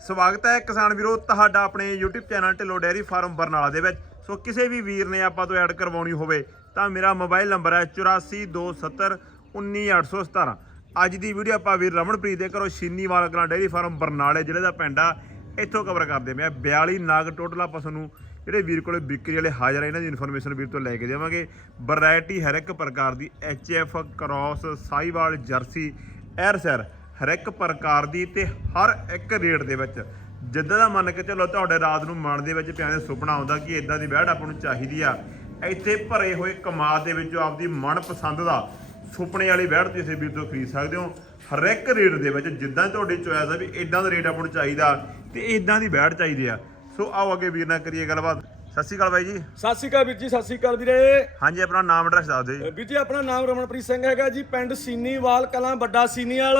ਸਵਾਗਤ ਹੈ ਕਿਸਾਨ ਵੀਰੋ, ਤੁਹਾਡਾ ਆਪਣੇ YouTube channel Dhillon dairy farm Barnala ਦੇ ਵਿੱਚ। ਸੋ ਕਿਸੇ ਵੀ ਵੀਰ ਨੇ ਆਪਾਂ ਤੋਂ ਐਡ ਕਰਵਾਉਣੀ ਹੋਵੇ, ਤਾਂ ਮੇਰਾ ਮੋਬਾਈਲ ਨੰਬਰ ਹੈ 8427191817 ਅੱਜ ਦੀ ਵੀਡੀਓ ਆਪਾਂ ਵੀਰ ਰਮਨਪ੍ਰੀਤ ਦੇ ਘਰੋਂ ਸ਼ੀਨੀਵਾਲ ਕਲਾਂ ਡੈਰੀ ਫਾਰਮ ਬਰਨਾਲੇ ਜ਼ਿਲ੍ਹੇ ਦਾ ਪਿੰਡ ਆ। ਇੱਥੋਂ ਕਵਰ ਕਰਦੇ ਮੈਂ 42 ਨਾਗ ਟੋਟਲ ਆਪਾਂ ਤੁਹਾਨੂੰ ਜਿਹੜੇ ਵੀਰ ਕੋਲੇ ਵਿਕਰੀ ਵਾਲੇ ਹਾਜ਼ਰ ਆ, ਇਹਨਾਂ ਦੀ ਇਨਫੋਰਮੇਸ਼ਨ ਵੀਰ ਤੋਂ ਲੈ ਕੇ ਦੇਵਾਂਗੇ। ਵੈਰਾਈਟੀ ਹਰ ਇੱਕ ਪ੍ਰਕਾਰ ਦੀ ਐਫ ਕ੍ਰਾਸ ਸਾਈਵਾਲ ਜਰਸੀ ਐਰ ਐਰਸਰ ਹਰ ਇੱਕ ਪ੍ਰਕਾਰ ਦੀ ਤੇ ਹਰ ਇੱਕ ਰੇਟ ਦੇ ਵਿੱਚ। ਜਿੱਦਾਂ ਦਾ ਮੰਨ ਕੇ ਚਲੋ ਤੁਹਾਡੇ ਰਾਤ ਨੂੰ ਮਨ ਦੇ ਵਿੱਚ ਪਿਆਰੇ ਸੁਪਨਾ ਆਉਂਦਾ ਕਿ ਇਦਾਂ ਦੀ ਬੈਡ ਆਪਾਂ ਨੂੰ ਚਾਹੀਦੀ ਆ। ਇੱਥੇ ਭਰੇ ਹੋਏ ਕਮਾਦ ਦੇ ਵਿੱਚੋਂ ਆਪਦੀ ਮਨਪਸੰਦ ਦਾ ਸੁਪਨੇ ਵਾਲੀ ਬੈਡ ਤੁਸੀਂ ਵੀਰ ਤੋਂ ਖਰੀਦ ਸਕਦੇ ਹੋ। ਹਰ ਇੱਕ ਰੇਟ ਦੇ ਵਿੱਚ ਜਿੱਦਾਂ ਤੁਹਾਡੀ ਚੋਇਸ ਆ ਵੀ ਇਦਾਂ ਦਾ ਰੇਟ ਆਪਾਂ ਨੂੰ ਚਾਹੀਦਾ ਤੇ ਇਦਾਂ ਦੀ ਬੈਡ ਚਾਹੀਦੀ ਆ। ਸੋ ਆਓ ਅੱਗੇ ਵੀਰ ਨਾਲ ਕਰੀਏ ਗੱਲਬਾਤ। ਸਤਿ ਸ਼੍ਰੀ ਅਕਾਲ ਬਾਈ ਜੀ। ਸਤਿ ਸ਼੍ਰੀ ਅਕਾਲ ਵੀਰ ਜੀ ਸਤਿ ਸ਼੍ਰੀ ਅਕਾਲ ਵੀਰੇ। ਹਾਂਜੀ ਆਪਣਾ ਨਾਮ ਐਡਰੈਸ ਦੱਸ ਦਿਓ ਜੀ। ਵੀਰ ਜੀ ਆਪਣਾ ਨਾਮ ਰਮਨਪ੍ਰੀਤ ਸਿੰਘ ਹੈਗਾ ਜੀ ਪਿੰਡ ਸੀਨੀਵਾਲ ਕਲਾਂ ਵੱਡਾ ਸੀਨੀਵਾਲ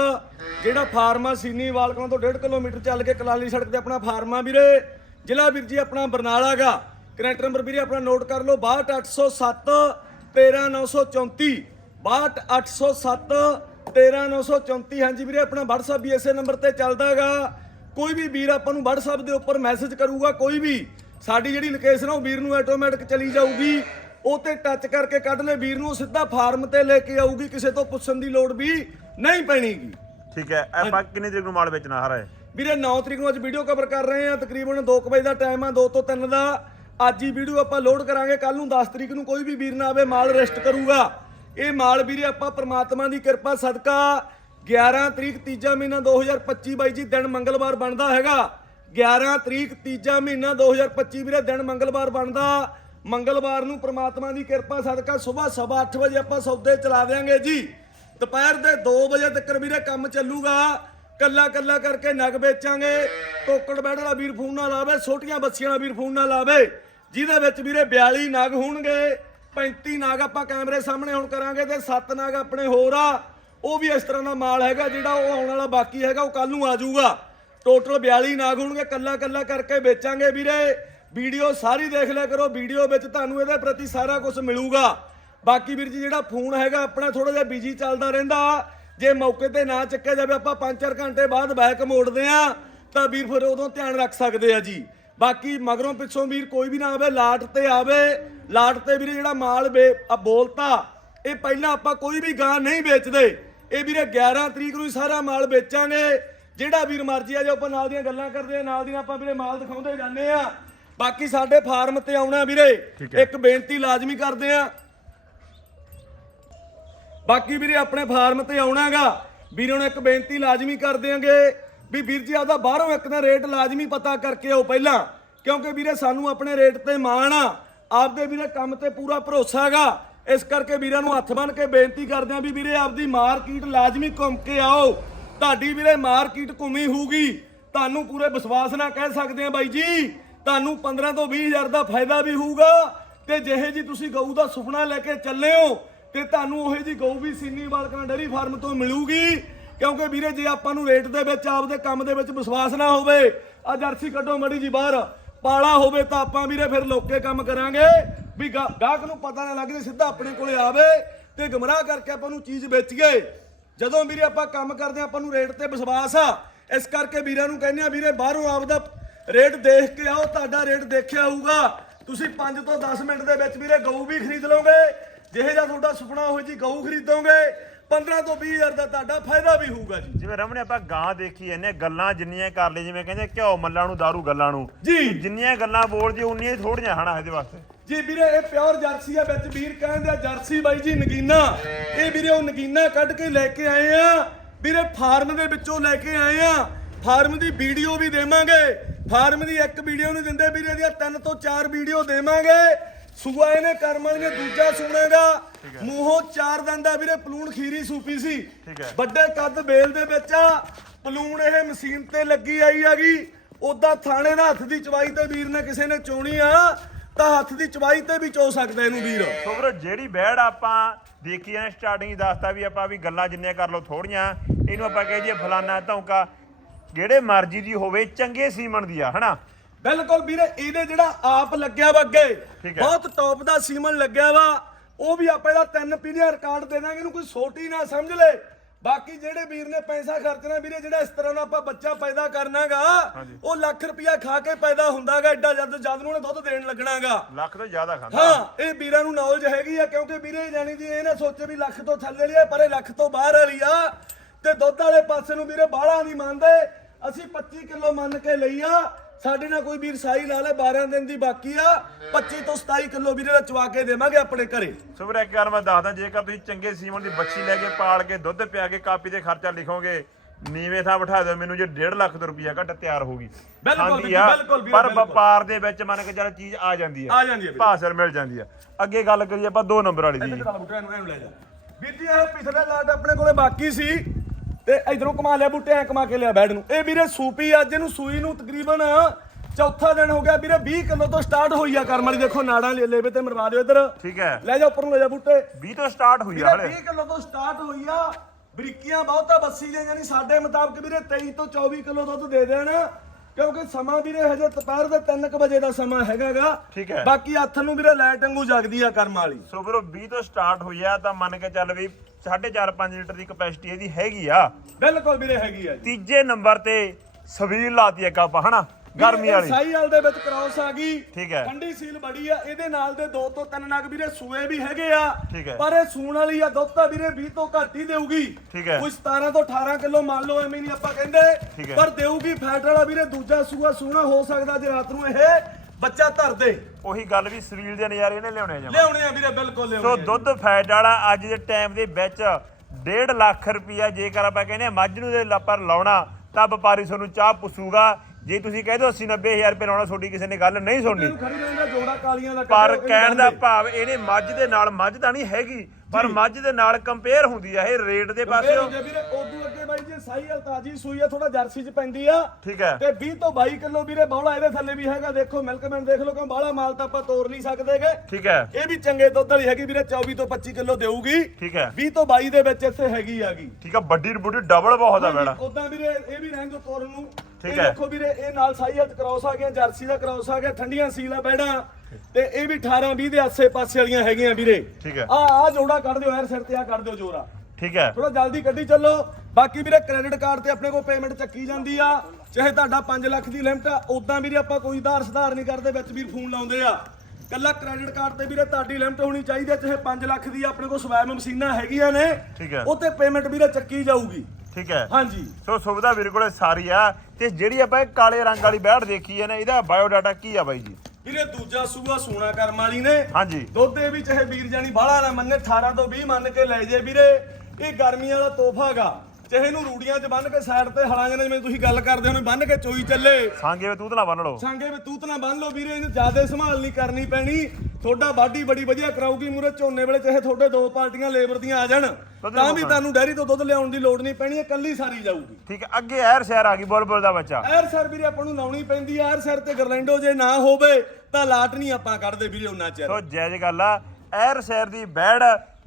ਜਿਹੜਾ ਫਾਰਮ ਆ ਸੀਨੀਵਾਲ ਕਲਾਂ ਤੋਂ 1.5 ਕਿਲੋਮੀਟਰ ਚੱਲ ਕੇ ਕਲਾਲੀ ਸੜਕ ਤੇ ਆਪਣਾ ਫਾਰਮ ਆ ਵੀਰੇ। ਜ਼ਿਲ੍ਹਾ ਵੀਰ ਜੀ ਆਪਣਾ ਬਰਨਾਲਾ ਗਾ ਕਰੈਕਟਰ ਨੰਬਰ ਵੀਰੇ ਆਪਣਾ ਨੋਟ ਕਰ ਲਓ 62807 13934 62807 13934 ਹਾਂਜੀ ਵੀਰੇ ਆਪਣਾ WhatsApp ਵੀ ਇਸੇ ਨੰਬਰ ਤੇ ਚੱਲਦਾਗਾ ਕੋਈ ਵੀ ਵੀਰ ਆਪਾਂ ਨੂੰ WhatsApp ਦੇ ਉੱਪਰ ਮੈਸੇਜ ਕਰੂਗਾ ਕੋਈ ਵੀ। ਸਾਡੀ ਜਿਹੜੀ ਲੋਕੇਸ਼ਨ ਆ ਉਹ ਵੀਰ ਨੂੰ ਆਟੋਮੈਟਿਕ ਚਲੀ ਜਾਊਗੀ। ਉਹ ਤੇ ਟੱਚ ਕਰਕੇ ਕੱਢ ਲੈ ਵੀਰ ਨੂੰ ਸਿੱਧਾ ਫਾਰਮ ਤੇ ਲੈ ਕੇ ਆਊਗੀ ਕਿਸੇ ਤੋਂ ਪੁੱਛਣ ਦੀ ਲੋੜ ਵੀ ਨਹੀਂ ਪੈਣੀਗੀ। ਠੀਕ ਹੈ ਆਪਾਂ ਕਿੰਨੇ ਤਰੀਕ ਨੂੰ ਮਾਲ ਵੇਚਣਾ ਹਰਾ ਵੀਰੇ 9 ਤਰੀਕ ਨੂੰ ਅੱਜ ਵੀਡੀਓ ਕਵਰ ਕਰ ਰਹੇ ਆ ਤਕਰੀਬਨ 2 ਵਜੇ ਦਾ ਟਾਈਮ ਆ 2 ਤੋਂ 3 ਦਾ। ਅੱਜ ਹੀ ਵੀਡੀਓ ਆਪਾਂ ਲੋਡ ਕਰਾਂਗੇ ਕੱਲ ਨੂੰ 10 ਤਰੀਕ ਨੂੰ ਕੋਈ ਵੀ ਵੀਰ ਨਾ ਆਵੇ ਮਾਲ ਰੈਸਟ ਕਰੂਗਾ। ਇਹ ਮਾਲ ਵੀਰੇ ਆਪਾਂ ਪ੍ਰਮਾਤਮਾ ਦੀ ਕਿਰਪਾ ਸਦਕਾ 11 ਤਰੀਕ ਤੀਜਾ ਮਹੀਨਾ 2025 ਬਾਈ ਜੀ ਦਿਨ ਮੰਗਲਵਾਰ ਬਣਦਾ ਹੈਗਾ। 11 ਤਰੀਕ, ਤੀਜਾ ਮਹੀਨਾ 2025 ਵੀਰੇ, ਦਿਨ ਮੰਗਲਵਾਰ ਬਣਦਾ। ਮੰਗਲਵਾਰ ਨੂੰ ਪ੍ਰਮਾਤਮਾ ਦੀ ਕਿਰਪਾ ਸਦਕਾ ਸਵੇਰ 8:30 ਵਜੇ ਆਪਾਂ ਸੌਦੇ ਚਲਾ ਦੇਾਂਗੇ ਜੀ। ਦੁਪਹਿਰ ਦੇ 2 ਵਜੇ ਤੱਕ ਵੀਰੇ ਕੰਮ ਚੱਲੂਗਾ। ਕੱਲਾ ਕੱਲਾ ਕਰਕੇ ਨਗ ਵੇਚਾਂਗੇ। ਟੋਕੜ ਬੈੜ ਵਾਲਾ ਵੀਰ ਫੋਨ ਨਾ ਲਾਵੇ ਛੋਟੀਆਂ ਬੱਸੀਆਂ ਵਾਲਾ ਵੀਰ ਫੋਨ ਨਾ ਲਾਵੇ ਜਿਹਦੇ ਵਿੱਚ ਵੀਰੇ 42 ਨਗ ਹੋਣਗੇ 35 ਨਾਗ ਆਪਾਂ ਕੈਮਰੇ ਸਾਹਮਣੇ ਹੁਣ ਕਰਾਂਗੇ ਤੇ 7 ਨਾਗ ਆਪਣੇ ਹੋਰ ਆ। ਉਹ ਵੀ ਇਸ ਤਰ੍ਹਾਂ ਦਾ ਮਾਲ ਹੈਗਾ ਜਿਹੜਾ ਉਹ ਆਉਣ ਵਾਲਾ ਬਾਕੀ ਹੈਗਾ, ਉਹ ਕੱਲ ਨੂੰ ਆ ਜਾਊਗਾ। ਟੋਟਲ 42 ਨਾਗ ਹੋਣਗੇ, ਕੱਲਾ ਕੱਲਾ ਕਰਕੇ ਵੇਚਾਂਗੇ ਵੀਰੇ। ਵੀਡੀਓ ਸਾਰੀ ਦੇਖ ਲਿਆ ਕਰੋ, ਵੀਡੀਓ ਵਿੱਚ ਤੁਹਾਨੂੰ ਇਹਦੇ ਪ੍ਰਤੀ ਸਾਰਾ ਕੁਝ ਮਿਲੂਗਾ। ਬਾਕੀ ਵੀਰ ਜੀ, ਜਿਹੜਾ ਫੋਨ ਹੈਗਾ, ਆਪਣਾ ਥੋੜਾ ਜਿਹਾ ਬਿਜ਼ੀ ਚੱਲਦਾ ਰਹਿੰਦਾ। ਜੇ ਮੌਕੇ ਤੇ ਨਾ ਚੱਕਿਆ ਜਾਵੇ, ਆਪਾਂ 5-4 ਘੰਟੇ ਬਾਅਦ ਬੈਕ ਮੋੜਦੇ ਆ ਤਾਂ ਵੀਰ ਫਿਰ ਉਦੋਂ ਧਿਆਨ ਰੱਖ ਸਕਦੇ ਆ ਜੀ। ਬਾਕੀ ਮਗਰੋਂ ਪਿੱਛੋਂ ਵੀਰ ਕੋਈ ਵੀ ਨਾ ਆਵੇ, ਲਾਟ ਤੇ ਆਵੇ। ਲਾਟ ਤੇ ਵੀਰੇ ਜਿਹੜਾ ਮਾਲ ਵੇ- ਬੋਲਤਾ, ਇਹ ਪਹਿਲਾਂ ਆਪਾਂ ਕੋਈ ਵੀ ਗਾਂ ਨਹੀਂ ਵੇਚਦੇ। ਇਹ ਵੀਰੇ 11 ਤਰੀਕ ਨੂੰ ਹੀ ਸਾਰਾ ਮਾਲ ਵੇਚਾਂਗੇ। ਜਿਹੜਾ ਵੀਰ ਮਰਜ਼ੀ ਆ ਜਾ ਆਪਾਂ ਨਾਲ ਦੀਆਂ ਗੱਲਾਂ ਕਰਦੇ ਆ ਨਾਲ ਦੀਆਂ ਆਪਾਂ ਵੀਰੇ ਮਾਲ ਦਿਖਾਉਂਦੇ ਜਾਂਦੇ ਆ। ਬਾਕੀ ਸਾਡੇ ਫਾਰਮ ਤੇ ਆਉਣਾ ਵੀਰੇ। ਇੱਕ ਬੇਨਤੀ ਲਾਜ਼ਮੀ ਕਰਦੇ ਆ। ਬਾਕੀ ਵੀਰੇ ਆਪਣੇ ਫਾਰਮ ਤੇ ਆਉਣਾਗਾ ਵੀਰੇ ਨੂੰ ਇੱਕ ਬੇਨਤੀ ਲਾਜ਼ਮੀ ਕਰ ਦਿਆਂਗੇ ਵੀ ਵੀਰ ਜੀ ਆਪਦਾ ਬਾਹਰੋਂ ਇੱਕ ਦਾ ਰੇਟ ਲਾਜ਼ਮੀ ਪਤਾ ਕਰਕੇ ਆਓ ਪਹਿਲਾਂ। ਕਿਉਂਕਿ ਵੀਰੇ ਸਾਨੂੰ ਆਪਣੇ ਰੇਟ ਤੇ ਮਾਣ ਆ। ਆਪਦੇ ਵੀਰੇ ਕੰਮ ਤੇ ਪੂਰਾ ਭਰੋਸਾ ਹੈਗਾ। ਇਸ ਕਰਕੇ ਵੀਰਾਂ ਨੂੰ ਹੱਥ ਬੰਨ ਕੇ ਬੇਨਤੀ ਕਰਦੇ ਆਂ ਵੀ ਵੀਰੇ ਆਪਦੀ ਮਾਰਕੀਟ ਲਾਜ਼ਮੀ ਘੁੰਮ ਕੇ ਆਓ। ਤੁਹਾਡੀ ਵੀਰੇ ਮਾਰਕੀਟ ਘੁੰਮੀ ਹੋਊਗੀ। ਤੁਹਾਨੂੰ ਪੂਰੇ ਵਿਸ਼ਵਾਸ ਨਾਲ ਕਹਿ ਸਕਦੇ ਆ ਬਾਈ ਜੀ, ਤੁਹਾਨੂੰ 15 ਤੋਂ 20 ਹਜ਼ਾਰ ਦਾ ਫਾਇਦਾ ਵੀ ਹੋਊਗਾ। ਤੇ ਜਿਹੇ ਜੀ ਤੁਸੀਂ ਗਊ ਦਾ ਸੁਪਨਾ ਲੈ ਕੇ ਚੱਲੇ ਹੋ, ਤੇ ਤੁਹਾਨੂੰ ਉਹੇ ਜੀ ਗਊ ਵੀ ਸੀਨੀ ਵਾਲਕਾਂ ਡੇਰੀ ਫਾਰਮ ਤੋਂ ਮਿਲੂਗੀ। ਕਿਉਂਕਿ ਵੀਰੇ ਜੇ ਆਪਾਂ ਨੂੰ ਰੇਟ ਦੇ ਵਿੱਚ, ਆਪਦੇ ਕੰਮ ਦੇ ਵਿੱਚ ਵਿਸ਼ਵਾਸ ਨਾ ਹੋਵੇ, ਆ ਜਰਸੀ ਕੱਢੋ ਮੜੀ ਜੀ ਬਾਹਰ। ਪਾਲਾ ਹੋਵੇ ਤਾਂ ਆਪਾਂ ਵੀਰੇ ਫਿਰ ਲੋਕੇ ਕੰਮ ਕਰਾਂਗੇ। ਵੀ ਗਾ- ਗਾਹਕ ਨੂੰ ਪਤਾ ਨਾ ਲੱਗੇ ਸਿੱਧਾ ਆਪਣੇ ਕੋਲੇ ਆਵੇ, ਤੇ ਗਮਰਾਹ ਕਰਕੇ ਆਪਾਂ ਨੂੰ ਚੀਜ਼ ਵੇਚੀਏ। ਜਦੋਂ ਵੀਰੇ ਆਪਾਂ ਕੰਮ ਕਰਦੇ ਹਾਂ ਆਪਾਂ ਨੂੰ ਰੇਟ ਤੇ ਵਿਸ਼ਵਾਸ ਆ। ਇਸ ਕਰਕੇ ਵੀਰਾਂ ਨੂੰ ਕਹਿੰਦੇ ਆ ਵੀਰੇ ਬਾਹਰੋਂ ਆਪਦਾ ਰੇਟ ਦੇਖ ਕੇ ਆਓ ਤੁਹਾਡਾ ਰੇਟ ਦੇਖਿਆ ਹੋਊਗਾ। ਤੁਸੀਂ 5 ਤੋਂ 10 ਮਿੰਟ ਦੇ ਵਿੱਚ ਵੀਰੇ ਗਊ ਵੀ ਖਰੀਦ ਲਓਗੇ। ਜਿਹੇ ਜਿਹਾ ਤੁਹਾਡਾ ਸੁਪਨਾ ਹੋ ਜੀ ਗਊ ਖਰੀਦੋਗੇ। 15 ਤੋਂ 20 ਹਜ਼ਾਰ ਦਾ ਤੁਹਾਡਾ ਫਾਇਦਾ ਵੀ ਹੋਊਗਾ ਜੀ। ਜਿਵੇਂ ਰਮਣੇ ਆਪਾਂ ਗਾਂ ਦੇਖੀ ਜਾਂਦੇ ਗੱਲਾਂ ਜਿੰਨੀਆਂ ਕਰ ਲਈ ਜਿਵੇਂ ਕਹਿੰਦੇ ਘਿਓ ਮੱਲਾਂ ਨੂੰ दारू ਗੱਲਾਂ ਨੂੰ। ਜੀ। ਜਿੰਨੀਆਂ ਗੱਲਾਂ ਬੋਲਦੀ ਉਨੀਆਂ ਹੀ ਥੋੜੀਆਂ ਹਨਾ ਇਹਦੇ ਵਾਸਤੇ। ਜੀ ਵੀਰੇ ਇਹ ਪਿਓਰ ਜਰਸੀ ਆ ਵਿੱਚ ਵੀਰ ਕਹਿੰਦੇ ਆ ਜਰਸੀ ਬਾਈ ਜੀ ਨਗੀਨਾ। ਇਹ ਵੀਰੇ ਉਹ ਨਗੀਨਾ ਕੱਢ ਕੇ ਲੈ ਕੇ ਆਏ ਆ। ਵੀਰੇ ਫਾਰਮ ਦੇ ਵਿੱਚੋਂ ਲੈ ਕੇ ਆਏ ਆ। ਫਾਰਮ ਦੀ ਵੀਡੀਓ ਵੀ ਦੇਵਾਂਗੇ। ਫਾਰਮ ਦੀ ਇੱਕ ਵੀਡੀਓ ਨਹੀਂ ਦਿੰਦੇ ਵੀਰੇ ਦੀਆਂ ਤਿੰਨ ਤੋਂ ਚਾਰ ਵੀਡੀਓ ਦੇਵਾਂਗੇ। ਸੂਆ ਇਹਨੇ ਕਰਮ ਵਾਲੀ ਨੇ ਦੂਜਾ ਸੁਣੇਗਾ ਮੂੰਹੋਂ ਚਾਰ ਦੰਦਾ ਵੀਰੇ ਪਲੂਣ ਖੀਰੀ ਸੂਪੀ ਸੀ। ਵੱਡੇ ਕੱਦ ਬੇਲ ਦੇ ਵਿੱਚ ਆ। ਪਲੂਣ ਇਹ ਮਸ਼ੀਨ ਤੇ ਲੱਗੀ ਆਈ ਹੈਗੀ। ਉਦਾਂ ਥਾਣੇ ਦਾ ਹੱਥ ਦੀ ਚਵਾਈ ਤੇ ਵੀਰ ਨੇ ਕਿਸੇ ਨੇ ਚੋਣੀ ਆ। ਤਾਂ ਹੱਥ ਦੀ ਚਵਾਈ ਤੇ ਵੀ ਚੋ ਸਕਦਾ ਇਹਨੂੰ ਵੀਰ। ਸੋ ਵੀਰੋ ਜਿਹੜੀ ਬੈੜ ਆਪਾਂ ਦੇਖੀ ਆ ਸਟਾਰਟਿੰਗ ਦੱਸਤਾ ਵੀ ਆਪਾਂ ਵੀ ਗੱਲਾਂ ਜਿੰਨੀਆਂ ਕਰ ਲਓ ਥੋੜੀਆਂ। ਇਹਨੂੰ ਆਪਾਂ ਕਹੇ ਜੀ ਫਲਾਨਾ ਧੌਂਕਾ। ਜਿਹੜੇ ਮਰਜ਼ੀ ਦੀ ਹੋਵੇ ਚੰਗੇ ਸੀਮਨ ਦੀ ਆ ਹਨਾ? ਬਿਲਕੁਲ ਵੀਰੇ ਇਹਦੇ ਜਿਹੜਾ ਆਪ ਲੱਗਿਆ ਵਾ ਅੱਗੇ। ਬਹੁਤ ਟੌਪ ਦਾ ਸੀਮਨ ਲੱਗਿਆ ਵਾ। ਉਹ ਵੀ ਆਪਾਂ ਇਹਦਾ ਤਿੰਨ ਪੀੜ੍ਹੀਆਂ ਰਿਕਾਰਡ ਦੇ ਦਾਂਗੇ ਇਹਨੂੰ ਕੋਈ ਛੋਟੀ ਨਾ ਸਮਝ ਲੈ। ਬਾਕੀ ਜਿਹੜੇ ਵੀਰ ਨੇ ਪੈਸਾ ਖਰਚਣਾ ਵੀਰੇ ਜਿਹੜਾ ਇਸ ਤਰ੍ਹਾਂ ਦਾ ਆਪਾਂ ਬੱਚਾ ਪੈਦਾ ਕਰਨਾਗਾ। ਉਹ ਲੱਖ ਰੁਪਇਆ ਖਾ ਕੇ ਪੈਦਾ ਹੁੰਦਾਗਾ ਐਡਾ ਜਦ ਜਦ ਨੂੰ ਉਹਨੇ ਦੁੱਧ ਦੇਣ ਲੱਗਣਾਗਾ। ਲੱਖ ਤੋਂ ਜ਼ਿਆਦਾ ਖਾਂਦਾ। ਹਾਂ ਇਹ ਵੀਰਾਂ ਨੂੰ ਨੌਲੇਜ ਹੈਗੀ ਆ ਕਿਉਂਕਿ ਵੀਰੇ ਜਾਣੀ ਦੀ ਇਹ ਨਾ ਸੋਚੇ ਵੀ ਲੱਖ ਤੋਂ ਥੱਲੇ ਲਈ ਪਰ ਇਹ ਲੱਖ ਤੋਂ ਬਾਹਰ ਵਾਲੀ ਆ। ਤੇ ਦੁੱਧ ਵਾਲੇ ਪਾਸੇ ਨੂੰ ਵੀਰੇ ਬਾਹਲਾ ਨਹੀਂ ਮੰਨਦੇ। ਅਸੀਂ 25 ਕਿਲੋ ਮੰਨ ਕੇ ਲਈ ਆ ਸਾਡੇ ਨਾਲ ਕੋਈ ਵੀਰ ਸਾਈ ਲਾ ਲੈ 12 ਦਿਨ ਦੀ ਬਾਕੀ ਆ। 25 ਤੋਂ 27 ਕਿਲੋ ਵੀਰੇ ਦਾ ਚਵਾ ਕੇ ਦੇਵਾਂਗੇ ਆਪਣੇ ਘਰੇ। ਸੋ ਵੀਰੇ ਇੱਕ ਗੱਲ ਮੈਂ ਦੱਸਦਾ ਜੇਕਰ ਤੁਸੀਂ ਚੰਗੇ ਸੀਮਨ ਦੀ ਬੱਚੀ ਲੈ ਕੇ ਪਾਲ ਕੇ ਦੁੱਧ ਪਿਆ ਕੇ ਕਾਪੀ ਤੇ ਖਰਚਾ ਲਿਖੋਗੇ ਨੀਵੇਂ ਥਾਂ ਬਿਠਾ ਦਿਓ ਮੈਨੂੰ ਜੇ 1.5 ਲੱਖ ਤੋਂ ਰੁਪਈਆ ਘੱਟ ਤਿਆਰ ਹੋਊਗੀ ਬਿਲਕੁਲ ਬਿਲਕੁਲ ਪਰ। ਵਪਾਰ ਦੇ ਵਿੱਚ ਮੰਨ ਕੇ ਚੱਲ ਚੀਜ਼ ਆ ਜਾਂਦੀ ਆ। ਆ ਜਾਂਦੀ ਹੈ ਮਿਲ ਜਾਂਦੀ ਆ। ਅੱਗੇ ਗੱਲ ਕਰੀਏ ਆਪਾਂ 2 ਨੰਬਰ ਵਾਲੀ ਦੀ। ਵੀਰ ਜੀ ਇਹ ਪਿਛਲਾ ਲਾਟ ਆਪਣੇ ਕੋਲੇ ਬਾਕੀ ਸੀ। ਤੇ ਇਧਰੋਂ ਕਮਾ ਲਿਆ ਬੁੱਟੇ ਐ ਕਮਾ ਕੇ ਲਿਆ ਬੈਡ ਨੂੰ। ਇਹ ਵੀਰੇ ਸੂਪੀ ਅੱਜ ਇਹਨੂੰ ਸੂਈ ਨੂੰ ਤਕਰੀਬਨ ਚੌਥਾ ਦਿਨ ਹੋ ਗਿਆ। ਵੀਰੇ 20 ਕਿਲੋ ਤੋਂ ਸਟਾਰਟ ਹੋਈ ਆ ਕਰਮ ਵਾਲੀ। ਦੇਖੋ ਨਾੜਾਂ ਲੈ ਲੇਵੇ ਤੇ ਮਰਵਾ ਦਿਓ ਇਧਰ। ਠੀਕ ਹੈ। ਲੈ ਜਾ ਉੱਪਰ ਨੂੰ ਲੈ ਜਾ ਬੁੱਟੇ। 20 ਤੋਂ ਸਟਾਰਟ ਹੋਈ ਆ ਹਲੇ। 20 ਕਿਲੋ ਤੋਂ ਸਟਾਰਟ ਹੋਈ ਆ। ਬਰੀਕੀਆਂ ਬਹੁਤਾ ਬੱਸੀ ਦੀਆਂ ਯਾਨੀ ਸਾਡੇ ਮੁਤਾਬਕ ਵੀਰੇ 23 ਤੋਂ 24 ਕਿਲੋ ਦੁੱਧ ਦੇ ਦੇਣ। ਕਿਉਂਕਿ ਸਮਾਂ ਵੀਰੇ ਹਜੇ ਦੁਪਹਿਰ ਦੇ 3 ਵਜੇ ਦਾ ਸਮਾਂ ਹੈਗਾਗਾ। ਠੀਕ ਹੈ। ਬਾਕੀ ਹੱਥ ਨੂੰ ਵੀਰੇ ਲਾਈਟ ਵਾਂਗੂ ਜਗਦੀ ਆ ਕਰਮ ਵਾਲੀ। ਸੋ ਵੀਰੋ 20 ਤੋਂ ਸਟਾਰਟ ਹੋਈ ਆ ਤਾਂ ਮੰਨ ਕੇ ਚੱਲ ਵੀ 4.5 5 ਲੀਟਰ ਦੀ ਕਪੈਸਿਟੀ ਇਹਦੀ ਹੈਗੀ ਆ। ਬਿਲਕੁਲ ਵੀਰੇ ਹੈਗੀ ਆ ਜੀ। ਤੀਜੇ ਨੰਬਰ ਤੇ ਸਵੀਲ ਲਾਤੀ ਇੱਕ ਆਪਾਂ ਹਨਾ? ਗਰਮੀ ਵਾਲੀ ਸਾਈਵਾਲ ਦੇ ਵਿੱਚ ਕ੍ਰਾਸ ਆ ਗਈ ਠੀਕ ਹੈ। ਠੰਡੀ ਸੀਲ ਬੜੀ ਆ ਇਹਦੇ ਨਾਲ ਦੇ ਦੋ ਤੋਂ ਤਿੰਨ ਨਗ ਵੀਰੇ ਸੂਏ ਵੀ ਹੈਗੇ ਆ। ਪਰ ਇਹ ਸੂਣ ਵਾਲੀ ਆ ਦੁੱਧ ਤਾਂ ਵੀਰੇ 20 ਤੋਂ ਘੱਟ ਹੀ ਦੇਊਗੀ ਠੀਕ ਹੈ। ਕੋਈ 17 ਤੋਂ 18 ਕਿਲੋ ਮੰਨ ਲਓ ਐਵੇਂ ਨਹੀਂ ਆਪਾਂ ਕਹਿੰਦੇ। ਪਰ ਦੇਊਗੀ ਫੈਟ ਵਾਲਾ ਵੀਰੇ ਦੂਜਾ ਸੂਆ ਸੂਣਾ ਹੋ ਸਕਦਾ ਜੇ ਰਾਤ ਨੂੰ ਇਹ ਬੱਚਾ ਧਰ ਦੇ ਉਹੀ ਗੱਲ ਵੀ ਸਵੀਲ ਦੇ ਨਜ਼ਾਰੇ ਇਹਨੇ ਲਿਆਉਣੇ ਜਮਾਂ। ਲਿਆਉਣੇ ਆ ਵੀਰੇ ਬਿਲਕੁਲ ਸੋ ਲਿਆਉਣੇ ਆ ਦੁੱਧ ਫੈਟ ਵਾਲਾ ਅੱਜ ਦੇ ਟਾਈਮ ਦੇ ਵਿੱਚ 1.5 ਲੱਖ ਰੁਪਇਆ ਜੇਕਰ ਆਪਾਂ ਕਹਿੰਦੇ ਮੱਝ ਨੂੰ ਦੇ ਲ- ਪਰ ਲਾਉਣਾ ਤਾਂ ਵਪਾਰੀ ਤੁਹਾਨੂੰ ਚਾਹ ਪੁੱਛੂਗਾ ਜੇ ਤੁਸੀਂ ਕਹਿ ਦਿਓ 80 90000 ਰੁਪਏ ਲਾਉਣਾ ਤੁਹਾਡੀ ਕਿਸੇ ਨੇ ਗੱਲ ਨਹੀਂ ਸੁਣਨੀ ਇਹਨੂੰ ਖੜੀ ਰਹਿੰਦਾ ਜੋੜਾ ਕਾਲੀਆਂ ਦਾ ਪਰ ਕਹਿਣ ਦਾ। ਭਾਵ ਇਹਨੇ ਮੱਝ ਦੇ ਨਾਲ ਮੱਝ ਤਾਂ ਨਹੀਂ ਹੈਗੀ ਪਰ ਮੱਝ ਦੇ ਨਾਲ ਕੰਪੇਅਰ ਹੁੰਦੀ ਆ ਇਹ ਰੇਟ ਦੇ ਪਾਸਿਓ। ਇਹ ਵੀਰੇ ਉਦੋਂ ਅੱਗੇ ਬਾਈ ਜੀ ਸਾਈਵਾਲ ਤਾਜੀ ਸੂਈ ਆ ਥੋੜਾ ਜਰਸੀ ਚ ਪੈਂਦੀ ਆ। ਠੀਕ ਹੈ। ਤੇ 20 ਤੋਂ 22 ਕਿਲੋ ਵੀਰੇ ਬੌਲਾ ਇਹਦੇ ਥੱਲੇ ਵੀ ਹੈਗਾ ਦੇਖੋ ਮਿਲਕਮੈਨ ਦੇਖ ਲਓ ਕਿ ਬਾਹਲਾ ਮਾਲ ਤਾਂ ਆਪਾਂ ਤੋੜ ਨਹੀਂ ਸਕਦੇਗੇ। ਠੀਕ ਹੈ। ਇਹ ਵੀ ਚੰਗੇ ਦੁੱਧ ਵਾਲੀ ਹੈਗੀ ਵੀਰੇ 24 ਤੋਂ 25 ਕਿਲੋ ਦੇਊਗੀ। ਠੀਕ ਹੈ। 20 ਤੋਂ 22 ਦੇ ਵਿੱਚ ਇੱਥੇ ਹੈਗੀ ਆਗੀ। ਠੀਕ ਆ ਵੱਡੀ ਬੁੱਢੀ ਡਬਲ ਬਹੁਤ ਆ ਬੈੜਾ। ਉਦਾਂ ਵੀਰੇ ਇਹ ਵੀ ਰਹਿੰਗੇ ਤੋਰਨ ਨੂੰ। ਠੀਕ ਹੈ। ਦੇਖੋ ਵੀਰੇ ਇਹ ਨਾਲ ਸਾਈਵਾਲ ਕ੍ਰਾਸ ਆ ਗਿਆ ਜਰਸੀ ਦਾ ਕ੍ਰਾਸ ਆ ਗਿਆ ਠੰਡੀਆਂ ਸੀਲਾ ਬੈੜਾ। ਤੇ ਇਹ ਵੀ 18 20 ਦੇ ਆਸੇ-ਪਾਸੇ ਵਾਲੀਆਂ ਹੈਗੀਆਂ ਵੀਰੇ। ਠੀਕ ਹੈ। ਆ ਆ ਜੋੜਾ ਕੱਢ ਦਿਓ ਯਾਰ ਸਿਰ ਤੇ ਆ ਕੱਢ ਦਿਓ ਜੋੜਾ। ਠੀਕ ਹੈ। ਥੋੜਾ ਜਲਦੀ ਕੱਢੀ ਚੱਲੋ। ਬਾਕੀ ਵੀਰੇ ਕ੍ਰੈਡਿਟ ਕਾਰਡ ਤੇ ਆਪਣੇ ਕੋਲ ਪੇਮੈਂਟ ਚੱਕੀ ਜਾਂਦੀ ਆ। ਚਾਹੇ ਤੁਹਾਡਾ 5 ਲੱਖ ਦੀ ਲਿਮਟ ਆ ਉਦਾਂ ਵੀਰੇ ਆਪਾਂ ਕੋਈ ਉਧਾਰ ਸੁਧਾਰ ਨਹੀਂ ਕਰਦੇ ਵਿੱਚ ਵੀਰ ਫੋਨ ਲਾਉਂਦੇ ਆ। ਕੱਲਾ ਕ੍ਰੈਡਿਟ ਕਾਰਡ ਤੇ ਵੀਰੇ ਤੁਹਾਡੀ ਲਿਮਟ ਹੋਣੀ ਚਾਹੀਦੀ ਆ ਚਾਹੇ 5 ਲੱਖ ਦੀ ਆਪਣੇ ਕੋਲ ਸਵੈਮ ਮਸ਼ੀਨਾਂ ਹੈਗੀਆਂ ਨੇ ਠੀਕ ਹੈ। ਉੱਤੇ ਪੇਮੈਂਟ ਵੀਰੇ ਚੱਕੀ ਜਾਊਗੀ। ਠੀਕ ਹੈ। ਹਾਂਜੀ। ਸੋ ਸੁਵਿਧਾ ਵੀਰੇ ਕੋਲੇ ਸਾਰੀ ਆ ਤੇ ਜਿਹੜੀ ਆਪਾਂ ਇਹ ਕਾਲੇ ਰੰਗ ਵਾਲੀ ਬੈੜ ਦੇਖੀ ਹੈ ਨਾ ਇਹਦਾ ਬਾਇਓਡਾਟਾ ਕੀ ਆ ਬਾਈ ਜੀ? ਵੀਰੇ ਦੂਜਾ ਸੂਆ ਸੋਨਾ ਕਰਮ ਵਾਲੀ ਨੇ। ਹਾਂਜੀ। ਦੁੱਧ ਇਹ ਵੀ ਚਾਹੇ ਵੀਰ ਜਾਨੀ ਬਾਹਲਾ ਨਾ ਮੰਨੇ 18 ਤੋਂ 20 ਮੰਨ ਕੇ ਲੈ ਜੇ ਵੀਰੇ। ਇਹ ਗਰਮੀ ਵਾਲਾ ਤੋਹਫਾਗਾ ਚਾਹੇ ਇਹਨੂੰ ਰੂੜੀਆਂ 'ਚ ਬੰਨ ਕੇ ਸਾਈਡ ਤੇ ਹਲਾਂ ਜਾਂਦੇ ਜਿਵੇਂ ਤੁਸੀਂ ਗੱਲ ਕਰਦੇ ਹੋ ਬੰਨ ਕੇ ਚੋਈ ਚੱਲੇ। ਸਾਂਗੇ ਵੇ ਤੂਤ ਨਾ ਬੰਨ ਲਓ। ਸੰਗੇ ਵੀ ਤੂਤ ਨਾ ਬੰਨ ਲਓ ਵੀਰੇ ਇਹਨੂੰ ਜ਼ਿਆਦਾ ਸੰਭਾਲ ਨਹੀਂ ਕਰਨੀ ਪੈਣੀ। ਤੁਹਾਡਾ ਬਾਡੀ ਬੜੀ ਵਧੀਆ ਕਰਾਊਗੀ ਮੂਰੇ ਝੋਨੇ ਵੇਲੇ ਚਾਹੇ ਤੁਹਾਡੇ ਦੋ ਪਾਰਟੀਆਂ ਲੇਬਰ ਦੀਆਂ ਆ ਜਾਣ ਤਾਂ ਵੀ ਤੁਹਾਨੂੰ ਡੈਰੀ ਤੋਂ ਦੁੱਧ ਲਿਆਉਣ ਦੀ ਲੋੜ ਨਹੀਂ ਪੈਣੀ ਇਹ ਕੱਲੀ ਸਾਰੀ ਜਾਊਗੀ। ਠੀਕ ਹੈ ਅੱਗੇ ਐਰ ਸ਼ਹਿਰ ਆ ਗਈ ਬੁਲਬੁਲ ਦਾ ਬੱਚਾ। ਐਰ ਸਰ ਵੀਰੇ ਆਪਾਂ ਨੂੰ ਲਾਉਣੀ ਪੈਂਦੀ ਆ ਐਰ ਸਰ ਤੇ ਗਰਲੈਂਡੋ ਜੇ ਨਾ ਹੋਵੇ ਤਾਂ ਲਾਟ ਨਹੀਂ ਆਪਾਂ ਕੱਢਦੇ ਵੀਰੇ ਉਹਨਾਂ ਚਿਰ। ਸੋ ਜਾਇਜ਼ ਗੱਲ ਆ ਐਰ ਸ਼ਹਿਰ ਦੀ ਬੈੜ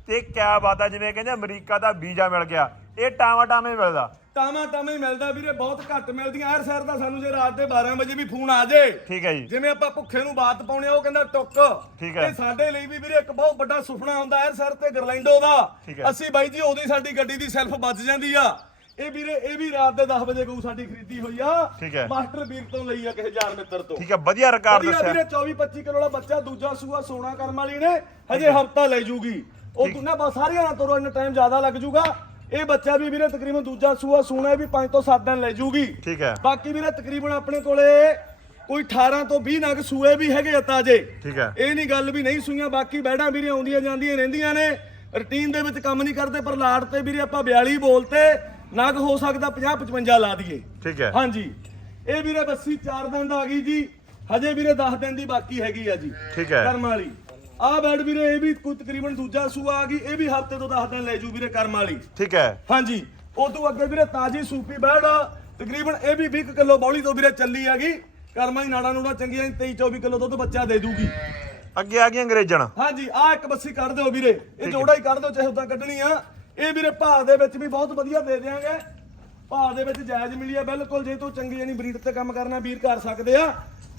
ਤੇ ਕਿਆ ਬਾਤ ਆ ਜਿਵੇਂ ਕਹਿੰਦੇ ਅਮਰੀਕਾ ਦਾ ਵੀਜ਼ਾ ਮਿਲ ਗਿਆ ਇਹ ਟਾਵਾ ਟਾਵੇਂ ਮਿਲਦਾ। ਟਾਮਾ ਟਾਮੇ ਮਿਲਦਾ ਵੀਰੇ ਬਹੁਤ ਘੱਟ ਮਿਲਦੀਆਂ। ਐਰ ਸਰ ਦਾ ਸਾਨੂੰ ਜੇ ਰਾਤ ਦੇ 12 ਵਜੇ ਵੀ ਫੋਨ ਆ ਜੇ। ਠੀਕ ਹੈ ਜੀ। ਜਿਵੇਂ ਆਪਾਂ ਭੁੱਖੇ ਨੂੰ ਬਾਤ ਪਾਉਣੇ ਆ ਉਹ ਕਹਿੰਦਾ ਟੁੱਕ। ਠੀਕ ਹੈ। ਤੇ ਸਾਡੇ ਲਈ ਵੀ ਵੀਰੇ ਇੱਕ ਬਹੁਤ ਵੱਡਾ ਸੁਪਨਾ ਹੁੰਦਾ ਹੈ ਸਰ ਤੇ ਗਰਲੈਂਡੋ ਦਾ। ਠੀਕ ਹੈ। ਅਸੀਂ ਬਾਈ ਜੀ ਉਹਦੀ ਸਾਡੀ ਗੱਡੀ ਦੀ ਸੈਲਫ ਵੱਜ ਜਾਂਦੀ ਆ। ਇਹ ਵੀਰੇ ਇਹ ਵੀ ਰਾਤ ਦੇ 10 ਵਜੇ ਗਊ ਸਾਡੀ ਖਰੀਦੀ ਹੋਈ ਆ। ਠੀਕ ਹੈ। ਮਾਸਟਰ ਵੀਰ ਤੋਂ ਲਈ ਆ ਕਿਸੇ ਯਾਰ ਮਿੱਤਰ ਤੋਂ। ਠੀਕ ਹੈ ਵਧੀਆ ਰਿਕਾਰਡ ਵਧੀਆ ਦੱਸਿਆ। ਵੀਰੇ 24 25 ਕਿਲੋ ਵਾਲਾ ਬੱਚਾ ਦੂਜਾ ਸੂਆ ਸੋਨਾ ਕਰਮ ਵਾਲੀ ਨੇ। ਹਜੇ ਹਫਤਾ ਲੈ ਜੂਗੀ। ਉਹ ਦੁਨਾ ਬਸ ਸਾਰੀਆਂ ਨਾਲ ਤੁਰੋ ਇੰਨਾ ਟਾਈਮ ਜ਼ਿਆਦਾ ਲੱਗ ਜੂਗਾ। ਇਹ ਬੱਚਾ ਵੀ ਵੀਰੇ ਤਕਰੀਬਨ ਦੂਜਾ ਸੂਆ ਇਹ ਵੀ 5 ਤੋਂ 7 ਦਿਨ ਲੈ ਜੂਗੀ। ਠੀਕ ਹੈ। ਬਾਕੀ ਵੀਰੇ ਤਕਰੀਬਨ ਆਪਣੇ ਕੋਲੇ ਕੋਈ 18 ਤੋਂ 20 ਨਗ ਸੂਏ ਵੀ ਹੈਗੇ ਤਾਜੇ। ਠੀਕ ਹੈ। ਇਹ ਨਹੀਂ ਗੱਲ ਵੀ ਨਹੀਂ ਸੂਈਆਂ ਬਾਕੀ ਬੈੜਾਂ ਵੀਰੇ ਆਉਂਦੀਆਂ ਜਾਂਦੀਆਂ ਰਹਿੰਦੀਆਂ ਨੇ। ਰੁਟੀਨ ਦੇ ਵਿੱਚ ਕੰਮ ਨਹੀਂ ਕਰਦੇ ਪਰ ਲਾਟ ਤੇ ਵੀਰੇ ਆਪਾਂ 42 ਬੋਲਤੇ ਨਗ ਹੋ ਸਕਦਾ 50 55 ਲਾ ਦਈਏ। ਠੀਕ ਹੈ। ਹਾਂਜੀ। ਇਹ ਵੀਰੇ ਬੱਸੀ 4 ਦਿਨ ਦਾ ਆ ਗਈ ਜੀ। ਹਜੇ ਵੀਰੇ 10 ਦਿਨ ਦੀ ਬਾਕੀ ਹੈਗੀ ਆ ਜੀ। ਠੀਕ ਹੈ। ਕਰਮ ਵਾਲੀ। ਆਹ ਬੈਡ ਵੀਰੇ ਇਹ ਵੀ ਕੋਈ ਤਕਰੀਬਨ ਦੂਜਾ ਸੂਆ ਆ ਗਈ ਇਹ ਵੀ ਹਫ਼ਤੇ ਤੋਂ 10 ਦਿਨ ਲੈ ਜੂ ਵੀਰੇ ਕਰਮ ਵਾਲੀ। ਠੀਕ ਹੈ। ਹਾਂਜੀ। ਉਦੋਂ ਅੱਗੇ ਵੀਰੇ ਤਾਜੀ ਸੂਪੀ ਬੈਡ ਆ ਤਕਰੀਬਨ ਇਹ ਵੀ 20 ਕਿਲੋ ਬੌਲੀ ਤੋਂ ਵੀਰੇ ਚੱਲੀ ਹੈਗੀ ਕਰਮਾਂ ਦੀ ਨਾੜਾ ਨੂੜਾ ਚੰਗੀਆਂ 23 24 ਕਿਲੋ ਦੁੱਧ ਬੱਚਾ ਦੇ ਦੂਗੀ। ਅੱਗੇ ਆ ਗਈ ਅੰਗਰੇਜ਼ਣ ਹਾਂਜੀ ਆ ਇੱਕ ਬੱਸੀ ਕੱਢ ਦਿਓ ਵੀਰੇ। ਇਹ ਜੋੜਾ ਹੀ ਕੱਢ ਦਿਓ ਚਾਹੇ ਉਦਾਂ ਕੱਢਣੀ ਆ। ਇਹ ਵੀਰੇ ਭਾਅ ਦੇ ਵਿੱਚ ਵੀ ਬਹੁਤ ਵਧੀਆ ਦੇ ਦਿਆਂਗੇ। ਭਾਅ ਦੇ ਵਿੱਚ ਜਾਇਜ਼ ਮਿਲੀ ਆ ਬਿਲਕੁਲ ਜੇ ਤੂੰ ਚੰਗੀ ਜਾਨੀ ਬਰੀਡ ਤੇ ਕੰਮ ਕਰਨਾ ਵੀਰ ਕਰ ਸਕਦੇ ਆ।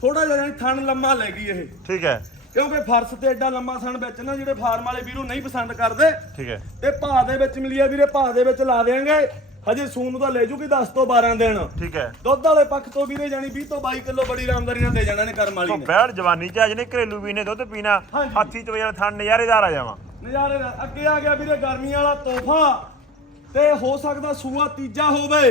ਥੋੜਾ ਜਿਹਾ ਥਣ ਲੰਮਾ ਲੈ ਗਈ ਇਹ। ਠੀਕ ਹੈ। ਕਿਉਂਕਿ ਫਰਸ਼ ਤੇ ਐਡਾ ਲੰਮਾ ਸਣ ਵਿੱਚ ਨਾ ਜਿਹੜੇ ਫਾਰਮ ਵਾਲੇ ਵੀਰੋ ਨਹੀਂ ਪਸੰਦ ਕਰਦੇ। ਠੀਕ ਹੈ। ਤੇ ਭਾਅ ਦੇ ਵਿੱਚ ਮਿਲੀ ਆ ਵੀਰੇ ਭਾਅ ਦੇ ਵਿੱਚ ਲਾ ਦੇਾਂਗੇ ਹਜੇ ਸੂਨ ਨੂੰ ਤਾਂ ਲੈ ਜੂਗੀ 10 ਤੋਂ 12 ਦਿਨ। ਠੀਕ ਹੈ। ਦੁੱਧ ਵਾਲੇ ਪੱਖ ਤੋਂ ਵੀਰੇ ਜਾਨੀ 20 ਤੋਂ 22 ਕਿਲੋ ਬੜੀ ਰਾਮਦਾਰੀ ਨਾਲ ਦੇ ਜਾਣਾ ਨੇ ਕਰਮ ਵਾਲੀ ਨੇ। ਬੈੜ ਜਵਾਨੀ ਚ ਜਿਹਨੇ ਘਰੇਲੂ ਵੀ ਨੇ ਦੁੱਧ ਪੀਣਾ। ਹੱਥੀ ਚ ਵਜਾ ਥਣ ਨਜ਼ਾਰੇਦਾਰ ਆ ਜਾਵਾਂ। ਨਜ਼ਾਰੇ ਦਾ। ਅੱਗੇ ਆ ਗਿਆ ਵੀਰੇ ਗਰਮੀ ਵਾਲਾ ਤੋਹਫਾ। ਤੇ ਹੋ ਸਕਦਾ ਸੂਆ ਤੀਜਾ ਹੋਵੇ।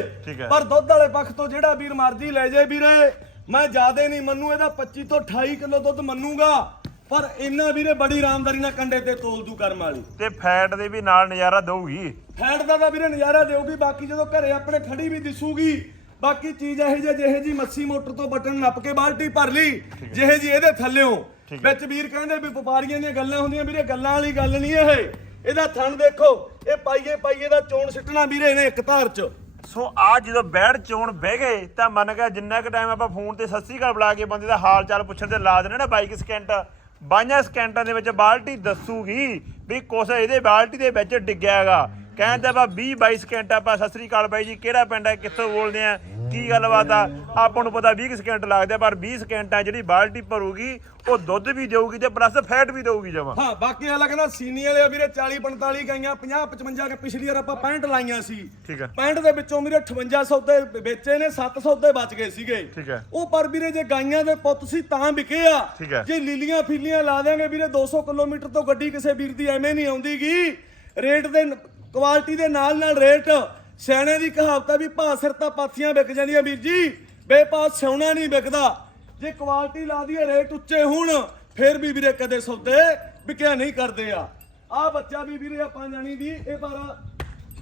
ਪਰ ਦੁੱਧ ਵਾਲੇ ਪੱਖ ਤੋਂ ਜਿਹੜਾ ਵੀਰ ਮਰਜ਼ੀ ਲੈ ਜੇ ਵੀਰੇ। ਮੈਂ ਜਿਆਦੇ ਨਹੀਂ ਮੰਨੂ ਇਹਦਾ 25 ਤੋਂ 28 ਕਿਲੋ ਦੁੱਧ ਮੰਨੂਗਾ। ਪਰ ਇੰਨਾ ਵੀਰੇ ਬੜੀ ਰਾਮਦਾਰੀ ਨਾਲ ਕੰਡੇ ਤੇ ਤੋਲ ਦੂ ਕਰਮ ਵਾਲੀ। ਤੇ ਫੈਟ ਦੇ ਵੀ ਨਾਲ ਨਜ਼ਾਰਾ ਦਊਗੀ। ਫੈਟ ਦਾ ਤਾਂ ਵੀਰੇ ਨਜ਼ਾਰਾ ਦੇਊਗੀ ਬਾਕੀ ਜਦੋਂ ਘਰੇ ਆਪਣੇ ਖੜੀ ਵੀ ਦਿਸੂਗੀ ਬਾਕੀ ਚੀਜ਼ ਇਹ ਜਿਹੇ ਜਿਹੇ ਜੀ ਮੱਸੀ ਮੋਟਰ ਤੋਂ ਬਟਨ ਨੱਪ ਕੇ ਬਾਲਟੀ ਭਰ ਲਈ ਜਿਹੇ ਜੀ ਇਹਦੇ ਹੈ। ਵਿੱਚ ਵੀਰ ਕਹਿੰਦੇ ਵੀ ਵਪਾਰੀਆਂ ਦੀਆਂ ਗੱਲਾਂ ਹੁੰਦੀਆਂ ਵੀਰੇ ਗੱਲਾਂ ਵਾਲੀ ਗੱਲ ਨਹੀਂ ਇਹ। ਇਹਦਾ ਥਣ ਦੇਖੋ ਇਹ ਪਾਈਏ ਪਾਈਏ ਦਾ ਚੋਣ ਸਿੱਟਣਾ ਵੀਰੇ ਇਹਨੇ ਇੱਕ ਧਾਰ ਚ। ਸੋ ਆ ਜਦੋਂ ਬੈੜ ਚੋਣ ਬਹਿ ਗਏ ਤਾਂ ਮੰਨ ਗਿਆ ਜਿੰਨਾ ਕੁ ਟਾਈਮ ਆਪਾਂ ਫੋਨ ਤੇ ਸੱਸੀ ਘਰ ਬੁਲਾ ਕੇ ਬੰਦੇ ਦਾ ਹਾਲ ਚਾਲ ਪੁੱਛਣ ਤੇ ਲਾ ਦੇਣਾ ਨਾ 22 ਸਕਿੰਟ। ਬਾਈਆਂ ਸਕਿੰਟਾਂ ਦੇ ਵਿੱਚ ਬਾਲਟੀ ਦੱਸੂਗੀ ਵੀ ਕੁਛ ਇਹਦੇ ਬਾਲਟੀ ਦੇ ਵਿੱਚ ਡਿੱਗਿਆ ਹੈਗਾ। ਕਹਿੰਦਾ ਵਾ 20 22 ਸਕਿੰਟ ਆਪਾਂ, ਸਤਿ ਸ੍ਰੀ ਅਕਾਲ ਬਾਈ ਜੀ, ਕਿਹੜਾ ਪਿੰਡ ਹੈ, ਕਿੱਥੋਂ ਬੋਲਦੇ ਆ? ਕੀ ਗੱਲਬਾਤ ਆ? ਆਪਾਂ ਨੂੰ ਪਤਾ 20 ਸਕਿੰਟ ਲੱਗਦੇ ਆ, ਪਰ 20 ਸਕਿੰਟਾਂ ਜਿਹੜੀ ਬਾਲਟੀ ਭਰੂਗੀ ਉਹ ਦੁੱਧ ਵੀ ਦੇਊਗੀ ਤੇ ਪਲੱਸ ਫੈਟ ਵੀ ਦੇਊਗੀ ਜਮਾ। ਹਾਂ ਬਾਕੀ ਵਾਲਾ ਕਹਿੰਦਾ ਸੀਨੀ ਵਾਲੇ ਆ ਵੀਰੇ 40 45 ਗਈਆਂ 50 55 ਕੇ ਪਿਛਲੀ ਵਾਰ ਆਪਾਂ 65 ਲਾਈਆਂ ਸੀ। ਠੀਕ ਹੈ 65 ਦੇ ਵਿੱਚੋਂ ਵੀਰੇ 58 ਸੌਦੇ ਵੇਚੇ ਨੇ 7 ਸੌਦੇ ਬਚ ਗਏ ਸੀਗੇ। ਠੀਕ ਹੈ। ਉਹ ਪਰ ਵੀਰੇ ਜੇ ਗਾਈਆਂ ਦੇ ਪੁੱਤ ਸੀ ਤਾਂ ਵਿਕੇ ਆ। ਠੀਕ ਹੈ। ਜੇ ਲੀਲੀਆਂ ਫੀਲੀਆਂ ਲਾ ਦਿਆਂਗੇ ਵੀਰੇ 200 ਕਿਲੋਮੀਟਰ ਤੋਂ ਗੱਡੀ ਕਿਸੇ ਵੀਰ ਦੀ ਐਵੇਂ ਨਹੀਂ ਆਉਂਦੀਗੀ। ਰੇਟ ਦੇ ਕੁਆਲਿਟੀ ਦੇ ਨਾਲ ਨਾਲ ਰੇਟ ਸਿਆਣੇ ਦੀ ਕਹਾਵਤ ਆ ਵੀ ਭਾ ਸਿਰ ਤਾਂ ਪਾਥੀਆਂ ਵਿਕ ਜਾਂਦੀਆਂ ਵੀਰ ਜੀ। ਬੇਪਾਸ ਸਿਉਣਾ ਨਹੀਂ ਵਿਕਦਾ। ਜੇ ਕੁਆਲਿਟੀ ਲਾ ਦਈਏ ਰੇਟ ਉੱਚੇ ਹੋਣ ਫਿਰ ਵੀ ਵੀਰੇ ਕਦੇ ਸੌਦੇ ਵਿਕਿਆ ਨਹੀਂ ਕਰਦੇ ਆ। ਆ ਬੱਚਾ ਵੀ ਵੀਰੇ ਆਪਾਂ ਜਾਣੀ ਦੀ ਇਹ ਪਰ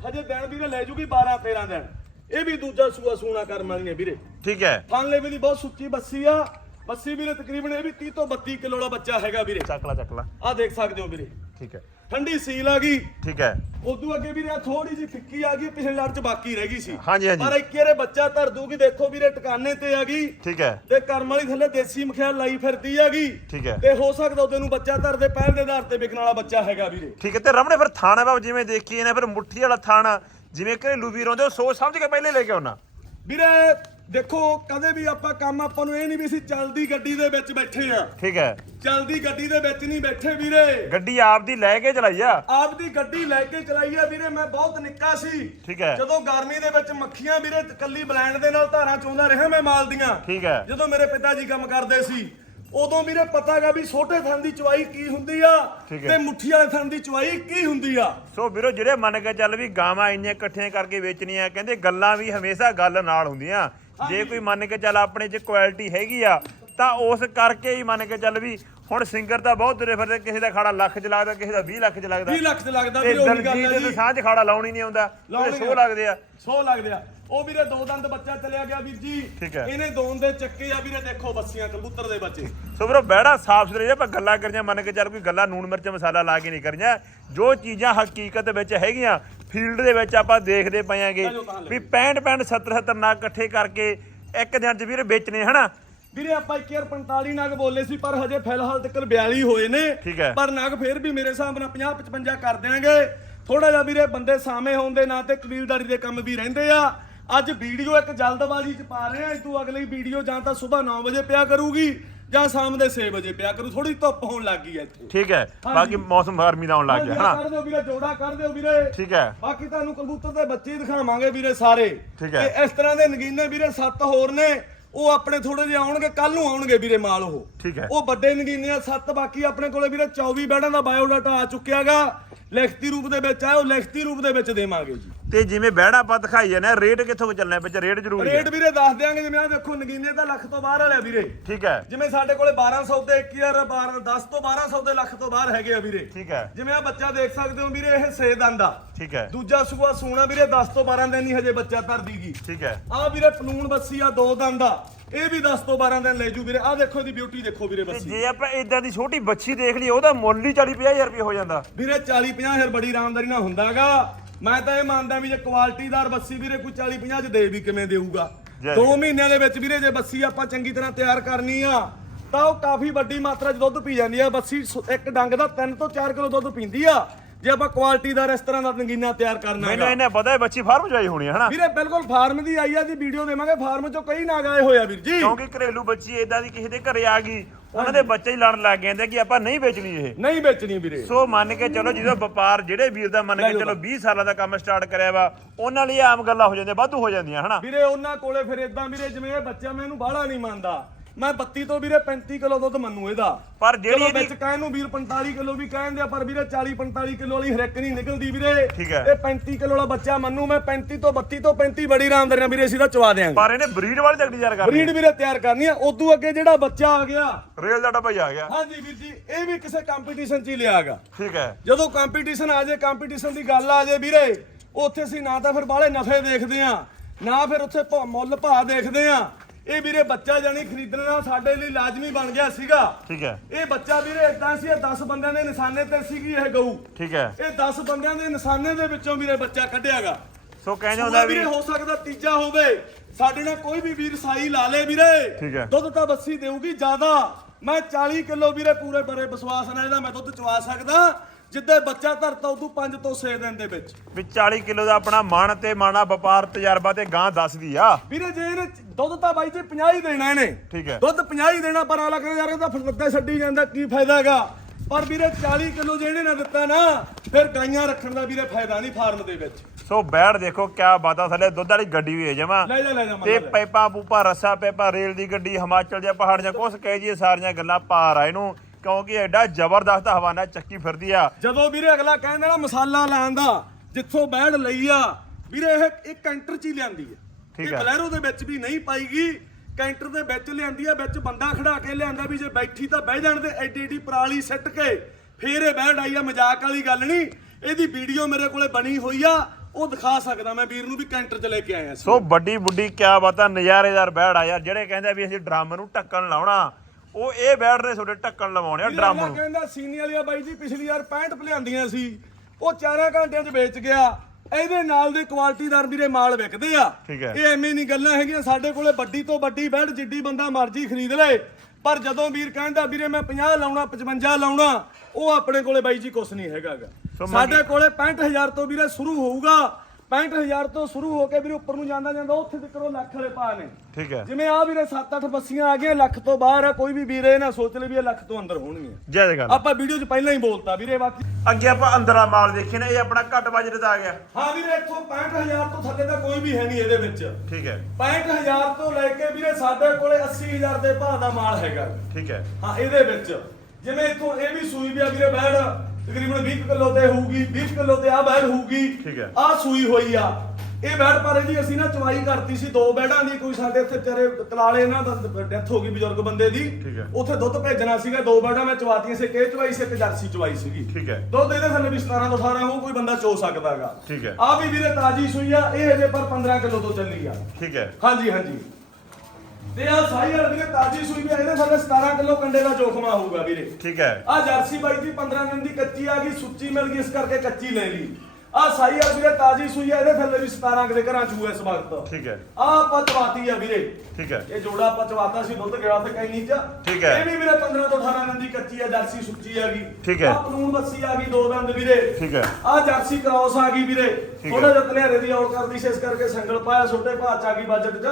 ਹਜੇ ਦਿਨ ਵੀਰੇ ਲੈ ਜੂਗੀ 12 13 ਦਿਨ। ਇਹ ਵੀ ਦੂਜਾ ਸੂਆ ਸੂਣਾ ਕਰਮ ਵਾਲੀ ਨੇ ਵੀਰੇ। ਠੀਕ ਹੈ। ਫਨ ਲੈਵੇ ਦੀ ਬਹੁਤ ਸੁੱਚੀ ਬੱਸੀ ਆ। ਬੱਸੀ ਵੀਰੇ ਤਕਰੀਬਨ ਇਹ ਵੀ 30 ਤੋਂ 32 ਕਿਲੋ ਦਾ ਬੱਚਾ ਹੈਗਾ ਵੀਰੇ। ਚੱਕ ਲਾ ਚੱਕ ਲਾ। ਆ ਦੇਖ ਸਕਦੇ ਹੋ ਵੀਰੇ। ਠੀਕ ਹੈ। ਠੰਡੀ ਸੀਲ ਆ ਗਈ। ਠੀਕ ਹੈ। ਉਦੋਂ ਅੱਗੇ ਵੀਰੇ ਥੋੜੀ ਜੀ ਫਿੱਕੀ ਆ ਗਈ ਪਿਛਲੇ ਲੜ ਚ ਬਾਕੀ ਰਹਿ ਗਈ ਸੀ। ਹਾਂਜੀ, ਹਾਂਜੀ। ਪਰ ਇੱਕ ਵਾਰੇ ਬੱਚਾ ਧਰ ਦੂਗੀ ਦੇਖੋ ਵੀਰੇ ਟਿਕਾਣੇ ਤੇ ਆ ਗਈ। ਠੀਕ ਹੈ। ਤੇ ਕਰਮ ਵਾਲੀ ਥੱਲੇ ਦੇਸੀ ਮਖਿਆਲ ਲਾਈ ਫਿਰਦੀ ਹੈਗੀ ਠੀਕ ਹੈ। ਤੇ ਹੋ ਸਕਦਾ ਉਹਦੇ ਨੂੰ ਬੱਚਾ ਧਰਦੇ ਪਹਿਲ ਦੇ ਆਧਾਰ ਤੇ ਵਿਕਣ ਵਾਲਾ ਬੱਚਾ ਹੈਗਾ ਵੀਰੇ। ਠੀਕ ਹੈ ਤੇ ਰਮਣੇ ਫਿਰ ਥਾਣਾ ਬਾਬ ਜਿਵੇਂ ਦੇਖੀਏ ਨਾ ਫਿਰ ਮੁੱਠੀ ਵਾਲਾ ਥਾਣਾ ਜਿਵੇਂ ਘਰੇਲੂ ਵੀਰ ਆਉਂਦੇ ਉਹ ਸੋਚ ਸਮਝ ਕੇ ਪਹਿਲੇ ਲੈ ਕੇ ਆਉਣਾ। ਵੀਰੇ ਦੇਖੋ ਕਦੇ ਵੀ ਆਪਾਂ ਕੰਮ ਆਪਾਂ ਨੂੰ ਇਹ ਨਹੀਂ ਵੀ ਅਸੀਂ ਚੱਲਦੀ ਗੱਡੀ ਦੇ ਵਿੱਚ ਬੈਠੇ ਆ। ਠੀਕ ਹੈ। ਚੱਲਦੀ ਗੱਡੀ ਦੇ ਵਿੱਚ ਨਹੀਂ ਬੈਠੇ ਵੀਰੇ। ਗੱਡੀ ਆਪ ਦੀ ਲੈ ਕੇ ਚਲਾਈ ਆ? ਆਪਦੀ ਗੱਡੀ ਲੈ ਕੇ ਚਲਾਈ ਆ ਵੀਰੇ ਮੈਂ ਬਹੁਤ ਨਿੱਕਾ ਸੀ। ਠੀਕ ਹੈ। ਜਦੋਂ ਗਰਮੀ ਦੇ ਵਿੱਚ ਮੱਖੀਆਂ ਵੀਰੇ ਕੱਲੀ ਬਲੈਂਡ ਦੇ ਨਾਲ ਧਾਰਾਂ ਚੋਂਦਾ ਰਿਹਾ ਮੈਂ ਮਾਲ ਦੀਆਂ। ਠੀਕ ਹੈ। ਜਦੋਂ ਮੇਰੇ ਪਿਤਾ ਜੀ ਕੰਮ ਕਰਦੇ ਸੀ ਉਦੋਂ ਵੀਰੇ ਪਤਾਗਾ ਵੀ ਛੋਟੇ ਥਣ ਦੀ ਚਵਾਈ ਕੀ ਹੁੰਦੀ ਆ ਠੀਕ ਹੈ। ਤੇ ਮੁੱਠੀ ਵਾਲੇ ਥਣ ਦੀ ਚਵਾਈ ਕੀ ਹੁੰਦੀ ਆ। ਸੋ ਵੀਰੋ ਜਿਹੜੇ ਮੰਨ ਕੇ ਚੱਲ ਵੀ ਗਾਵਾਂ ਇੰਨੀਆਂ ਇਕੱਠੀਆਂ ਕਰਕੇ ਵੇਚਣੀਆਂ ਕਹਿੰਦੇ ਗੱਲਾਂ ਵੀ ਹਮੇਸ਼ਾ ਗੱਲ ਨਾਲ ਹੁੰਦੀਆਂ। ਜੇ ਕੋਈ ਮੰਨ ਕੇ ਚੱਲ ਆਪਣੇ 'ਚ ਕੁਆਲਿਟੀ ਹੈਗੀ ਆ ਤਾਂ ਉਸ ਕਰਕੇ ਹੀ ਮੰਨ ਕੇ ਚੱਲ ਵੀ ਹੁਣ ਸਿੰਗਰ ਤਾਂ ਬਹੁਤ ਤੁਰੇ ਫਿਰਦੇ ਕਿਸੇ ਦਾ ਖਾੜਾ ਲੱਖ 'ਚ ਲੱਗਦਾ ਕਿਸੇ ਦਾ 20 ਲੱਖ 'ਚ ਲੱਗਦਾ। 20 ਲੱਖ ਤੇ ਲੱਗਦਾ ਤੇ ਵੀਰੇ ਉਹੀ ਗੱਲ ਜੀ। ਸਾਂਝ ਖਾੜਾ ਲਾਉਣੀ ਨਹੀਂ ਆਉਂਦਾ ਆ। ਸੋ ਲੱਗਦੇ ਆ। ਸੋ ਲੱਗਦੇ ਆ। ਉਹ ਵੀਰੇ ਦੋ ਦੰਦ ਬੱਚਾ ਚਲਿਆ ਗਿਆ ਵੀਰ ਜੀ। ਠੀਕ ਹੈ। ਇਹਨੇ ਦੋਨ ਦੇ ਚੱਕੇ ਆ ਵੀਰੇ ਦੇਖੋ ਬੱਸੀਆਂ ਕਬੂਤਰ ਦੇ ਬੱਚੇ। ਸੋ ਵੀਰੋ ਬਹਿੜਾ ਸਾਫ਼ ਸੁਥਰੇ ਜੇ ਆਪਾਂ ਗੱਲਾਂ ਕਰੀਆਂ ਮੰਨ ਕੇ ਚੱਲ ਕੋਈ ਗੱਲਾਂ ਨੂਣ ਮਿਰਚ ਮਸਾਲਾ ਲਾ ਕੇ ਨਹੀਂ ਕਰੀਆਂ। ਜੋ ਚੀਜ਼ਾਂ ਹਕੀਕਤ ਵਿੱਚ ਹੈਗੀਆਂ ਫੀਲਡ ਦੇ ਵਿੱਚ ਆਪਾਂ ਦੇਖਦੇ ਪਏਾਂਗੇ। ਵੀ 65 65 70 70 ਨਾਗ ਇਕੱਠੇ ਕਰਕੇ ਇੱਕ ਦਿਨ ਚ ਵੀਰੇ ਵੇਚਣੇ ਹਨਾ? ਵੀਰੇ ਆਪਾਂ 45 ਨਗ ਬੋਲੇ ਸੀ ਪਰ ਹਜੇ ਫਿਲਹਾਲ ਤੱਕ 42 ਹੋਏ ਨੇ। ਪਰ ਨਗ ਫੇਰ ਵੀ ਮੇਰੇ ਹਿਸਾਬ ਨਾਲ 50 55 ਕਰ ਦਿਆਂਗੇ। ਥੋੜਾ ਜਿਹਾ ਵੀਰੇ ਬੰਦੇ ਸਾਵੇਂ ਹੋਣ ਦੇ ਨਾਂ ਤੇ ਕਬੀਲਦਾਰੀ ਦੇ ਕੰਮ ਵੀ ਰਹਿੰਦੇ ਆ। ਅੱਜ ਵੀਡੀਓ ਇੱਕ ਜਲਦਬਾਜ਼ੀ ਚ ਪਾ ਰਹੇ ਆ ਇਸ ਤੋਂ ਅਗਲੀ ਵੀਡੀਓ ਜਾਂ ਤਾਂ ਸਵੇਰ 9 ਵਜੇ ਪਿਆ ਕਰੂਗੀ। ਜਾਂ ਸ਼ਾਮ ਦੇ 6 ਵਜੇ ਪਿਆ ਕਰੂ ਥੋੜੀ ਧੁੱਪ ਹੋਣ ਲੱਗ ਗਈ ਇੱਥੇ। ਠੀਕ ਹੈ ਬਾਕੀ ਮੌਸਮ ਗਰਮੀ ਦਾ ਆਉਣ ਲੱਗ ਗਿਆ ਹਨਾ? ਕਰ ਦਿਓ ਵੀਰੇ ਜੋੜਾ ਕਰ ਦਿਓ ਵੀਰੇ। ਠੀਕ ਹੈ। ਬਾਕੀ ਤੁਹਾਨੂੰ ਕਬੂਤਰ ਦੇ ਬੱਚੇ ਦਿਖਾਵਾਂਗੇ ਵੀਰੇ ਸਾਰੇ। ਠੀਕ ਹੈ। ਤੇ ਇਸ ਤਰ੍ਹਾਂ ਦੇ ਨਗੀਨੇ ਵੀਰੇ ਸੱਤ ਹੋਰ ਨੇ ਉਹ ਆਪਣੇ ਥੋੜੇ ਜਿਹਾ ਆਉਣਗੇ ਕੱਲ ਨੂੰ ਆਉਣਗੇ ਵੀਰੇ ਮਾਲ ਉਹ। ਠੀਕ ਹੈ। ਉਹ ਵੱਡੇ ਨਗੀਨੇ ਆ ਸੱਤ ਬਾਕੀ ਆਪਣੇ ਕੋਲੇ ਵੀਰੇ 24 ਬੈੜਾਂ ਦਾ ਬਾਇਓਡਾਟਾ ਆ ਚੁੱਕਿਆਗਾ ਲਿਖਤੀ ਰੂਪ ਦੇ ਵਿੱਚ ਆ ਉਹ ਲਿਖਤੀ ਰੂਪ ਦੇ ਵਿੱਚ ਦੇਵਾਂਗੇ ਜੀ। ਤੇ ਜਿਵੇਂ ਬਹਿੜਾ ਆਪਾਂ ਦਿਖਾਈ ਜਾਂਦੇ ਆ ਰੇਟ ਕਿੱਥੋਂ ਕੁ ਚੱਲਣਾ ਵਿੱਚ? ਰੇਟ ਜ਼ਰੂਰੀ ਹੈ ਰੇਟ ਵੀਰੇ ਦੱਸ ਦਿਆਂਗੇ ਜਿਵੇਂ ਆ ਦੇਖੋ ਨਗੀਨੇ ਤਾਂ ਲੱਖ ਤੋਂ ਬਾਹਰ ਵਾਲੇ ਆ ਵੀਰੇ। ਠੀਕ ਹੈ। ਜਿਵੇਂ ਸਾਡੇ ਕੋਲੇ 1200 ਦੇ 1000 12 10 ਤੋਂ 1200 ਦੇ ਲੱਖ ਤੋਂ ਬਾਹਰ ਹੈਗੇ ਆ ਵੀਰੇ। ਠੀਕ ਹੈ। ਜਿਵੇਂ ਆ ਬੱਚਾ ਦੇਖ ਸਕਦੇ ਹੋ ਵੀਰੇ ਇਹ ਸੇ ਦੰਦ ਆ ਠੀਕ ਹੈ। ਦੂਜਾ ਸੂਆ ਸੂਣਾ ਵੀਰੇ 10 ਤੋਂ 12 ਦਿਨ ਹੀ ਹਜੇ ਬੱਚਾ ਧਰ ਦੀਗੀ ਠੀਕ ਹੈ। ਆ ਵੀਰੇ ਪਲੂਣ ਬੱਸੀ ਆ ਦੋ ਦੰਦ ਆ। ਇਹ ਵੀ 10 ਤੋਂ 12 ਦਿਨ ਲੈ ਜੂ ਵੀਰੇ। ਆ ਦੇਖੋ ਇਹਦੀ ਬਿਊਟੀ ਦੇਖੋ ਵੀਰੇ ਤੇ ਬੱਸੀ। ਜੇ ਆਪਾਂ ਇਦਾਂ ਦੀ ਛੋਟੀ ਬੱਚੀ ਦੇਖ ਲਈ ਉਹਦਾ ਮੁੱਲ ਹੀ 40 50000 ਰੁਪਏ ਹੋ ਜਾਂਦਾ। ਵੀਰੇ 40 50 ਹਜ਼ਾਰ ਬੜੀ ਆਰਾਮਦਾਰੀ ਨਾਲ ਹੁੰਦਾਗਾ। ਮੈਂ ਤਾਂ ਇਹ ਮੰਨਦਾ ਵੀ ਜੇ ਕੁਆਲਿਟੀਦਾਰ ਬੱਸੀ ਵੀਰੇ ਕੋਈ 40 50 ਚ ਦੇ ਵੀ ਕਿਵੇਂ ਦੇਊਗਾ? ਜੈ ਦੋ ਮਹੀਨਿਆਂ ਦੇ ਵਿੱਚ ਵੀਰੇ ਜੇ ਬੱਸੀ ਆਪਾਂ ਚੰਗੀ ਤਰ੍ਹਾਂ ਤਿਆਰ ਕਰਨੀ ਆ ਤਾਂ ਉਹ ਕਾਫੀ ਵੱਡੀ ਮਾਤਰਾ ਚ ਦੁੱਧ ਪੀ ਜਾਂਦੀ ਆ। ਬੱਸੀ ਸ- ਇੱਕ ਡੰਗ ਦਾ 3 ਤੋਂ 4 ਕਿਲੋ ਦੁੱਧ ਪੀਂਦੀ ਆ। ਜੇ ਆਪਾਂ ਕੁਆਲਿਟੀਦਾਰ ਇਸ ਤਰ੍ਹਾਂ ਦਾ ਨਗੀਨਾ ਤਿਆਰ ਕਰਨਾ ਮੈਨੂੰ ਹੈਗਾ। ਇਹਨੇ ਪਤਾ ਹੈ ਬੱਚੀ ਫਾਰਮ ਆਈ ਹੋਣੀ ਹੈ ਹਨਾ? ਵੀਰੇ ਬਿਲਕੁਲ ਫਾਰਮ ਦੀ ਆਈ ਆ ਦੀ ਵੀਡੀਓ ਦੇਵਾਂਗੇ। ਫਾਰਮ ਚੋਂ ਕਈ ਨਾਗ ਆਏ ਹੋਏ ਆ ਵੀਰ ਜੀ। ਕਿਉਂਕਿ ਘਰੇਲੂ ਬੱਚੀ ਏਦਾਂ ਦੀ ਕਿਸੇ ਦੇ ਘਰੇ ਆ ਗਈ ਉਹਨਾਂ ਦੇ ਬੱਚੇ ਹੀ ਲੜਨ ਲੱਗ ਜਾਂਦੇ ਕਿ ਆਪਾਂ ਨਹੀਂ ਵੇਚਣੀ ਇਹ। ਨਹੀਂ ਵੇਚਣੀ ਵੀਰੇ। ਸੋ ਮੰਨ ਕੇ ਚਲੋ ਜਿਹਦਾ ਵਪਾਰ ਜਿਹੜੇ ਵੀਰ ਦਾ ਮੰਨ ਕੇ ਚਲੋ 20 ਸਾਲਾਂ ਦਾ ਕੰਮ ਸਟਾਰਟ ਕਰਿਆ ਵਾ ਉਹਨਾਂ ਲਈ ਆਮ ਗੱਲਾਂ ਹੋ ਜਾਂਦੀਆਂ ਵਾਧੂ ਹੋ ਜਾਂਦੀਆਂ ਹਨਾ? ਵੀਰੇ ਉਹਨਾਂ ਕੋਲੇ ਫਿਰ ਇਦਾਂ ਵੀਰੇ ਜਿਵੇਂ ਇਹ ਬੱਚਾ ਮੈਨੂੰ ਬਾਹਲਾ ਨਹੀਂ ਮੰਨਦਾ। ਮੈਂ 32 ਤੋਂ ਵੀਰੇ 35 ਕਿਲੋ ਦੁੱਧ ਮੰਨੂ ਇਹਦਾ। ਪਰ ਜਿਹੜੀ ਚਲੋ ਇਹਦੀ ਵਿੱਚ ਕਹਿਣ ਨੂੰ ਵੀਰ 45 ਕਿਲੋ ਵੀ ਕਹਿੰਦੇ ਆ ਪਰ ਵੀਰੇ 40 45 ਕਿਲੋ ਵਾਲੀ ਹਰੇਕ ਨਹੀਂ ਨਿਕਲਦੀ ਵੀਰੇ। ਠੀਕ ਹੈ। ਇਹ 35 ਕਿਲੋ ਵਾਲਾ ਬੱਚਾ ਮੰਨੂ ਮੈਂ 35 ਤੋਂ 32 ਤੋਂ 35 ਬੜੀ ਆਰਾਮਦਾਰੀ ਨਾਲ ਵੀਰੇ ਅਸੀਂ ਚਵਾ ਦਿਆਂਗੇ। ਪਰ ਇਹਨੇ ਬਰੀਡ ਵਾਲੀ ਤਕੜੀ ਤਿਆਰ ਕਰਨੀ ਬਰੀਡ ਵੀਰੇ ਤਿਆਰ ਕਰਨੀ ਆ ਉਦੋਂ ਅੱਗੇ ਜਿਹੜਾ ਬੱਚਾ ਆ ਗਿਆ। ਰੇਲ ਦਾ ਡੱਬਾ ਹੀ ਆ ਗਿਆ। ਹਾਂਜੀ ਵੀਰ ਜੀ ਇਹ ਵੀ ਕਿਸੇ ਕੰਪੀਟੀਸ਼ਨ 'ਚ ਹੀ ਲਿਆਗਾ ਠੀਕ ਹੈ। ਜਦੋਂ ਕੰਪੀਟੀਸ਼ਨ ਆ ਜਾਏ ਕੰਪੀਟੀਸ਼ਨ ਦੀ ਗੱਲ ਆ ਜਾਏ ਵੀਰੇ ਉੱਥੇ ਅਸੀਂ ਨਾ ਤਾਂ ਫਿਰ ਬਾਹਲੇ ਨਫੇ ਦੇਖਦੇ ਆ ਨਾ ਫਿਰ ਉੱਥੇ ਭਾ- ਮੁੱਲ ਭਾਅ ਦੇਖਦੇ ਆ। ਇਹ ਵੀਰੇ ਬੱਚਾ ਜਾਨੀ ਖਰੀਦਣਾ ਸਾਡੇ ਲਈ ਲਾਜ਼ਮੀ ਬਣ ਗਿਆ ਸੀਗਾ। ਠੀਕ ਹੈ। ਇਹ ਬੱਚਾ ਵੀਰੇ ਇਦਾਂ ਸੀ ਇਹ 10 ਬੰਦਿਆਂ ਦੇ ਨਿਸ਼ਾਨੇ ਤੇ ਸੀਗੀ ਇਹ ਗਊ। ਠੀਕ ਹੈ। ਇਹ 10 ਬੰਦਿਆਂ ਦੇ ਨਿਸ਼ਾਨੇ ਦੇ ਵਿੱਚੋਂ ਵੀਰੇ ਬੱਚਾ ਕੱਢਿਆਗਾ। ਸੋ ਕਹਿੰਦੇ ਹੁੰਦਾ ਵੀ ਵੀਰੇ ਹੋ ਸਕਦਾ ਤੀਜਾ ਹੋਵੇ। ਸਾਡੇ ਨਾਲ ਕੋਈ ਵੀ ਵੀਰ ਸਾਈ ਲਾ ਲੇ ਵੀਰੇ। ਠੀਕ ਹੈ। ਦੁੱਧ ਤਾਂ ਬੱਸੀ ਦੇਊਗੀ ਜ਼ਿਆਦਾ। ਮੈਂ 40 ਕਿਲੋ ਵੀਰੇ ਪੂਰੇ ਬਰੇ ਵਿਸ਼ਵਾਸ ਨਾਲ ਇਹਦਾ ਮੈਂ ਦੁੱਧ ਚਵਾ ਸਕਦਾ। ਜਿੱਦੇ ਬੱਚਾ ਧਰਤਾ ਉਦੋਂ 5 ਤੋਂ 6 ਦਿਨ ਦੇ ਵਿੱਚ। ਵੀ 40 ਕਿਲੋ ਦਾ ਆਪਣਾ ਮਨ ਤੇ ਮਾਣਾ ਵਪਾਰ ਤਜਰਬਾ ਤੇ ਗਾਂ ਦੱਸਦੀ ਆ। ਵੀਰੇ ਜੇ ਇਹਨੇ ਦੁੱਧ ਤਾਂ ਬਾਈ ਜੀ 50 ਹੀ ਦੇਣਾ ਇਹਨੇ। ਠੀਕ ਹੈ। ਦੁੱਧ 50 ਹੀ ਦੇਣਾ ਪਰ ਅਲੱਗ ਯਾਰ ਇਹਦਾ ਫਰਦਾ ਛੱਡੀ ਜਾਂਦਾ ਕੀ ਫਾਇਦਾ ਹੈਗਾ? ਪਰ ਵੀਰੇ 40 ਕਿਲੋ ਜਿਹੜੇ ਨੇ ਦਿੱਤਾ ਨਾ ਫਿਰ ਗਾਈਆਂ ਰੱਖਣ ਦਾ ਵੀਰੇ ਫਾਇਦਾ ਨਹੀਂ ਫਾਰਮ ਦੇ ਵਿੱਚ। ਸੋ ਬੈਠ ਦੇਖੋ ਕਿਆ ਬਾਤਾਂ ਥੱਲੇ ਦੁੱਧ ਵਾਲੀ ਗੱਡੀ ਵੀ ਹੈ ਜਮਾ। ਲੈ ਜਾ ਲੈ ਜਾ ਤੇ ਪੈਪਾ ਪੂਪਾ ਰੱਸਾ ਪੈਪਾ ਰੇਲ ਦੀ ਗੱਡੀ ਹਿਮਾਚਲ ਜਾਂ ਪਹਾੜ ਜਾਂ ਕੁਛ ਕਹਿ ਜੀ ਸਾਰੀਆਂ ਗੱਲਾਂ ਪਾਰ ਆ ਇਹਨੂੰ। ਕਿਉਂਕਿ ਐਡਾ ਜ਼ਬਰਦਸਤ ਹਵਾਨਾ ਚੱਕੀ ਫਿਰਦੀ ਆ। ਜਦੋਂ ਵੀਰੇ ਅਗਲਾ ਕਹਿੰਦਾ ਨਾ ਮਸਾਲਾ ਲਾਉਣ ਦਾ ਜਿੱਥੋਂ ਬੈੜ ਲਈ ਆ ਵੀਰੇ ਇਹ ਇੱਕ ਕੈਂਟਰ ਚ ਹੀ ਲਿਆਂਦੀ ਹੈ ਠੀਕ ਹੈ। ਬਲੈਰੋ ਦੇ ਵਿੱਚ ਵੀ ਨਹੀਂ ਪਾਈਗੀ ਕੈਂਟਰ ਦੇ ਵਿੱਚ ਲਿਆਂਦੀ ਆ ਵਿੱਚ ਬੰਦਾ ਖੜਾ ਕੇ ਲਿਆਂਦਾ ਵੀ ਜੇ ਬੈਠੀ ਤਾਂ ਬਹਿ ਜਾਣ ਤੇ ਐਡੀ ਐਡੀ ਪਰਾਲੀ ਸਿੱਟ ਕੇ ਫੇਰ ਇਹ ਬੈੜ ਆਈ ਆ ਮਜ਼ਾਕ ਵਾਲੀ ਗੱਲ ਨਹੀਂ। ਇਹਦੀ ਵੀਡੀਓ ਮੇਰੇ ਕੋਲੇ ਬਣੀ ਹੋਈ ਆ ਉਹ ਦਿਖਾ ਸਕਦਾ ਮੈਂ ਵੀਰ ਨੂੰ ਵੀ ਕੈਂਟਰ ਚ ਲੈ ਕੇ ਆਇਆ ਸੀ। ਸੋ ਵੱਡੀ ਬੁੱਢੀ ਕਿਆ ਬਾਤਾਂ ਨਜ਼ਾਰੇਦਾਰ ਬੈੜ ਆ ਯਾਰ ਜਿਹੜੇ ਕਹਿੰਦੇ ਵੀ ਅਸੀਂ ਡਰਮ ਨੂੰ ਢੱਕਣ ਲਾਉਣਾ ਉਹ ਇਹ ਬੈੜ ਨੇ ਤੁਹਾਡੇ ਢੱਕਣ ਲਵਾਉਣੇ ਆ ਡਰਮ। ਨੂੰ ਕਹਿੰਦਾ ਸੀਨੀ ਵਾਲੀਆ ਬਾਈ ਜੀ ਪਿਛਲੀ ਵਾਰ 65 ਭਲਿਆਂਦੀਆਂ ਸੀ। ਉਹ ਚਾਰਾਂ ਘੰਟਿਆਂ 'ਚ ਵੇਚ ਗਿਆ। ਇਹਦੇ ਨਾਲ ਦੇ ਕੁਆਲਿਟੀਦਾਰ ਵੀਰੇ ਮਾਲ ਵਿਕਦੇ ਆ। ਇਹ ਐਵੇਂ ਨਹੀਂ ਗੱਲਾਂ ਹੈਗੀਆਂ ਸਾਡੇ ਕੋਲੇ ਵੱਡੀ ਤੋਂ ਵੱਡੀ ਬੈਡ ਜਿੱਡੀ ਬੰਦਾ ਮਰਜ਼ੀ ਖਰੀਦ ਲੇ ਪਰ ਜਦੋਂ ਵੀਰ ਕਹਿੰਦਾ ਵੀਰੇ ਮੈਂ 50 ਲਾਉਣਾ 55 ਲਾਉਣਾ ਉਹ ਆਪਣੇ ਕੋਲੇ ਬਾਈ ਜੀ ਕੁਛ ਨਹੀਂ ਹੈਗਾਗਾ। ਸਾਡੇ ਕੋਲੇ 65000 ਤੋਂ ਵੀਰੇ ਸ਼ੁਰੂ ਹੋਊਗਾ। 65000 ਤੋਂ ਸ਼ੁਰੂ ਹੋ ਕੇ ਵੀਰੇ ਉੱਪਰ ਨੂੰ ਜਾਂਦਾ ਜਾਂਦਾ ਉੱਥੇ ਤੱਕ ਉਹ ਲੱਖ ਵਾਲੇ ਪਾ ਨੇ। ਠੀਕ ਹੈ। ਜਿਵੇਂ ਆ ਵੀਰੇ 7-8 ਬੱਸੀਆਂ ਆ ਗਈਆਂ ਲੱਖ ਤੋਂ ਬਾਹਰ ਆ ਕੋਈ ਵੀ ਵੀਰੇ ਨਾ ਸੋਚ ਲੈ ਵੀ ਇਹ ਲੱਖ ਤੋਂ ਅੰਦਰ ਹੋਣਗੀਆਂ। ਜੈ ਜੈ ਗੱਲ। ਆਪਾਂ ਵੀਡੀਓ 'ਚ ਪਹਿਲਾਂ ਹੀ ਬੋਲਤਾ ਵੀਰੇ ਬਾਕੀ। ਅੱਗੇ ਆਪਾਂ ਅੰਦਰਲਾ ਮਾਲ ਦੇਖੀਏ ਨਾ ਇਹ ਆਪਣਾ ਘੱਟ ਬਜਟ ਦਾ ਆ ਗਿਆ। ਹਾਂ ਵੀਰੇ ਇੱਥੋਂ 65000 ਤੋਂ ਥੱਲੇ ਤਾਂ ਕੋਈ ਵੀ ਹੈ ਨਹੀਂ ਇਹਦੇ ਵਿੱਚ। ਠੀਕ ਹੈ। 65000 ਤੋਂ ਲੈ ਕੇ ਵੀਰੇ ਸਾਡੇ ਕੋਲੇ 80000 ਦੇ ਭਾਅ ਦਾ ਮਾਲ ਹੈਗਾ। ਠੀਕ ਹੈ। ਹਾਂ ਇਹਦੇ ਵਿੱਚ। ਜਿਵੇਂ ਇੱਥੋਂ ਇਹ ਵੀ ਸੂਈ ਵੀ ਆ ਵੀਰੇ ਬੈੜ ਤਕਰੀਬਨ 20 ਕਿਲੋ ਤੇ ਹੋਊਗੀ 20 ਕਿਲੋ ਤੇ ਆ ਬੈੜ ਹੋਊਗੀ। ਠੀਕ ਹੈ। ਆ ਸੂਈ ਹੋਈ ਆ। ਇਹ ਬੈੜ ਪਰ ਇਹਦੀ ਅਸੀਂ ਨਾ ਚਵਾਈ ਕਰਤੀ ਸੀ ਦੋ ਬੈੜਾਂ ਦੀ ਕੋਈ ਸਾਡੇ ਇੱਥੇ ਚਾਰੇ ਕਲਾਲੇ ਨਾ ਡੈਥ ਹੋ ਗਈ ਬਜ਼ੁਰਗ ਬੰਦੇ ਦੀ। ਠੀਕ ਹੈ। ਉੱਥੇ ਦੁੱਧ ਭੇਜਣਾ ਸੀਗਾ ਦੋ ਬੈੜਾਂ ਮੈਂ ਚਵਾਤੀਆਂ ਸੀ ਕੇ ਚਵਾਈ ਸੀ ਇੱਕ ਜਰਸੀ ਚਵਾਈ ਸੀਗੀ। ਠੀਕ ਹੈ। ਦੁੱਧ ਇਹਦੇ ਥੱਲੇ ਵੀ 17 ਤੋਂ 18 ਹੋ ਕੋਈ ਬੰਦਾ ਚੋ ਸਕਦਾਗਾ ਠੀਕ ਹੈ। ਆ ਵੀ ਵੀਰੇ ਤਾਜੀ ਸੂਈ ਆ ਇਹ ਹਜੇ ਪਰ 15 ਕਿਲੋ ਤੋਂ ਚੱਲੀ ਆ। ਠੀਕ ਹੈ। ਹਾਂਜੀ ਹਾਂਜੀ। ਤੇ ਆ ਸਾਈ ਵਾਲੀ ਵੀਰੇ ਤਾਜੀ ਸੂਈ ਵੀ ਇਹਦੇ ਥੱਲੇ 17 ਕਿਲੋ ਕੰਡੇ ਦਾ ਜੋਖਮਾ ਹੋਊਗਾ ਵੀਰੇ। ਠੀਕ ਹੈ। ਆ ਜਰਸੀ ਬਾਈ ਜੀ 15 ਦਿਨ ਦੀ ਕੱਚੀ ਆ ਗਈ ਸੁੱਚੀ ਮਿਲ ਗਈ ਇਸ ਕਰਕੇ ਕੱਚੀ ਲੈ ਲਈ। ਆ ਸਾਈ ਆ ਵੀਰੇ ਤਾਜੀ ਸੂਈ ਆ ਇਹਦੇ ਥੱਲੇ ਵੀ 17 ਕਿਲੇ ਘਰਾਂ ਚ ਹੋਇਆ ਇਸ ਵਕਤ ਠੀਕ ਹੈ। ਆ ਆਪਾਂ ਚਵਾਤੀ ਆ ਵੀਰੇ। ਠੀਕ ਹੈ। ਇਹ ਜੋੜਾ ਆਪਾਂ ਚਵਾਤਾ ਸੀ ਦੁੱਧ ਗਿਆ ਤੇ ਕਈ ਚ। ਠੀਕ ਹੈ। ਇਹ ਵੀ ਵੀਰੇ 15 ਤੋਂ 18 ਦਿਨ ਦੀ ਕੱਚੀ ਆ ਜਰਸੀ ਸੁੱਚੀ ਆ ਗਈ। ਠੀਕ ਹੈ। ਆ ਪਲੂਣ ਬੱਸੀ ਆ ਗਈ ਦੋ ਦੰਦ ਵੀਰੇ। ਠੀਕ ਹੈ। ਆ ਜਰਸੀ ਕ੍ਰਾਸ ਆ ਗਈ ਵੀਰੇ। ਥੋੜਾ। ਜਿਹਾ ਤਨੇਰੇ ਦੀ ਔਲ ਕਰਦੀ ਸੀ ਇਸ ਕਰਕੇ ਸੰਗਲ ਪਾਇਆ ਛੋਟੇ ਭਾਅ ਚ ਆ ਗਈ ਬਜਟ ਚ।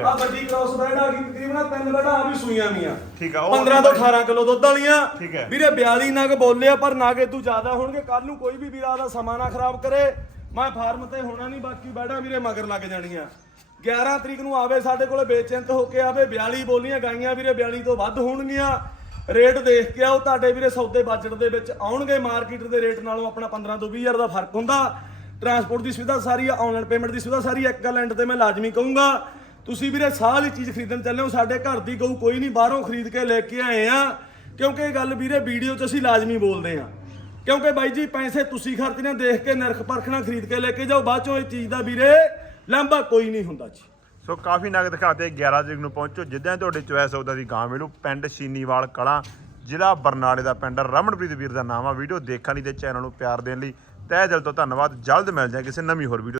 ਆ ਵੱਡੀ ਕ੍ਰਾਸ ਬੈਡ ਆ ਗਈ ਤਕਰੀਬਨ ਤਿੰਨ ਬੈਡਾਂ ਆ ਵੀ ਸੂਈਆਂ ਮੀਆਂ ਠੀਕ ਆ ਉਹ 15 ਤੋਂ 18 ਕਿਲੋ ਦੁੱਧ ਵਾਲੀਆਂ। ਠੀਕ ਹੈ। ਵੀਰੇ 42 ਨਗ ਬੋਲਿਆ ਪਰ ਨਗ ਇਦੋਂ ਜ਼ਿਆਦਾ ਹੋਣਗੇ। ਕੱਲ ਨੂੰ ਕੋਈ ਵੀ ਵੀਰਾ ਦਾ ਸਮਾਂ ਨਾ ਖਰਾਬ ਕਰੇ। ਮੈਂ ਫਾਰਮ ਤੇ ਹੋਣਾ ਨਹੀਂ, ਬਾਕੀ ਬੈਡਾਂ ਵੀਰੇ ਮਗਰ ਲੱਗ ਜਾਣੀਆਂ। 11 ਤਰੀਕ ਨੂੰ ਆਵੇ ਸਾਡੇ ਕੋਲੇ, ਬੇਚਿੰਤ ਹੋ ਕੇ ਆਵੇ। 42 ਬੋਲੀਆਂ ਗਾਈਆਂ ਵੀਰੇ 42 ਤੋਂ ਵੱਧ ਹੋਣਗੀਆਂ। ਰੇਟ ਦੇਖ ਕੇ ਆਓ, ਤੁਹਾਡੇ ਵੀਰੇ ਸੌਦੇ ਬਜਟ ਦੇ ਵਿੱਚ ਆਉਣਗੇ। ਮਾਰਕੀਟ ਦੇ ਰੇਟ ਨਾਲੋਂ ਆਪਣਾ 15 ਤੋਂ 20000 ਦਾ ਫ਼ਰਕ ਹੁੰਦਾ। ਟਰਾਂਸਪੋਰਟ ਦੀ ਸੁਵਿਧਾ ਸਾਰੀ ਆ ਆਨਲਾਈਨ ਪੇਮੈਂਟ ਦੀ ਸੁਵਿਧਾ ਸਾਰੀ ਆ। ਇੱਕ ਗੱਲ ਐਂਡ ਤੇ ਮੈਂ ਲਾਜ਼ਮੀ ਕਹੂੰਗਾ। ਤੁਸੀਂ ਵੀਰੇ ਸਾਹ ਚੀਜ਼ ਖਰੀਦਣ ਚੱਲੇ ਹੋ, ਸਾਡੇ ਘਰ ਦੀ ਗਊ ਕੋਈ ਨਹੀਂ, ਬਾਹਰੋਂ ਖਰੀਦ ਕੇ ਲੈ ਕੇ ਆਏ ਆ। ਕਿਉਂਕਿ ਇਹ ਗੱਲ ਵੀਰੇ ਵੀਡੀਓ 'ਚ ਅਸੀਂ ਲਾਜ਼ਮੀ ਬੋਲਦੇ ਆ ਕਿਉਂਕਿ ਬਾਈ ਜੀ, ਪੈਸੇ ਤੁਸੀਂ ਖਰਚਣੇ, ਦੇਖ ਕੇ ਨਿਰਖ ਪਰਖਣਾ ਖਰੀਦ ਕੇ ਲੈ ਕੇ ਜਾਓ। ਬਾਅਦ ਚੋਂ ਇਹ ਚੀਜ਼ ਦਾ ਵੀਰੇ ਲਾਂਭਾ ਕੋਈ ਨਹੀਂ ਹੁੰਦਾ ਜੀ। ਸੋ ਕਾਫੀ ਨਗ ਦਿਖਾਤੇ 11 ਤਰੀਕ ਨੂੰ ਪਹੁੰਚੋ। ਜਿੱਦਾਂ ਤੁਹਾਡੇ ਚੋਇਸ ਉਹਦਾ ਦੀ ਗਾਂ ਮਿਲੂ, ਪਿੰਡ ਸ਼ੀਨੀਵਾਲ ਕਲਾਂ, ਜ਼ਿਲ੍ਹਾ ਬਰਨਾਲੇ ਦਾ ਪਿੰਡ ਰਮਨਪ੍ਰੀਤ ਵੀਰ ਦਾ ਨਾਮ ਆ ਵੀਡੀਓ ਦੇਖਣ ਲਈ ਤੇ ਚੈਨਲ ਨੂੰ ਪਿਆਰ ਦੇਣ ਲਈ। ਤਹਿ ਦਿਲ ਤੋਂ ਧੰਨਵਾਦ। ਜਲਦ ਮਿਲ ਜਾਏ ਕਿਸੇ ਨਵੀਂ ਹੋਰ ਵੀਡੀਓ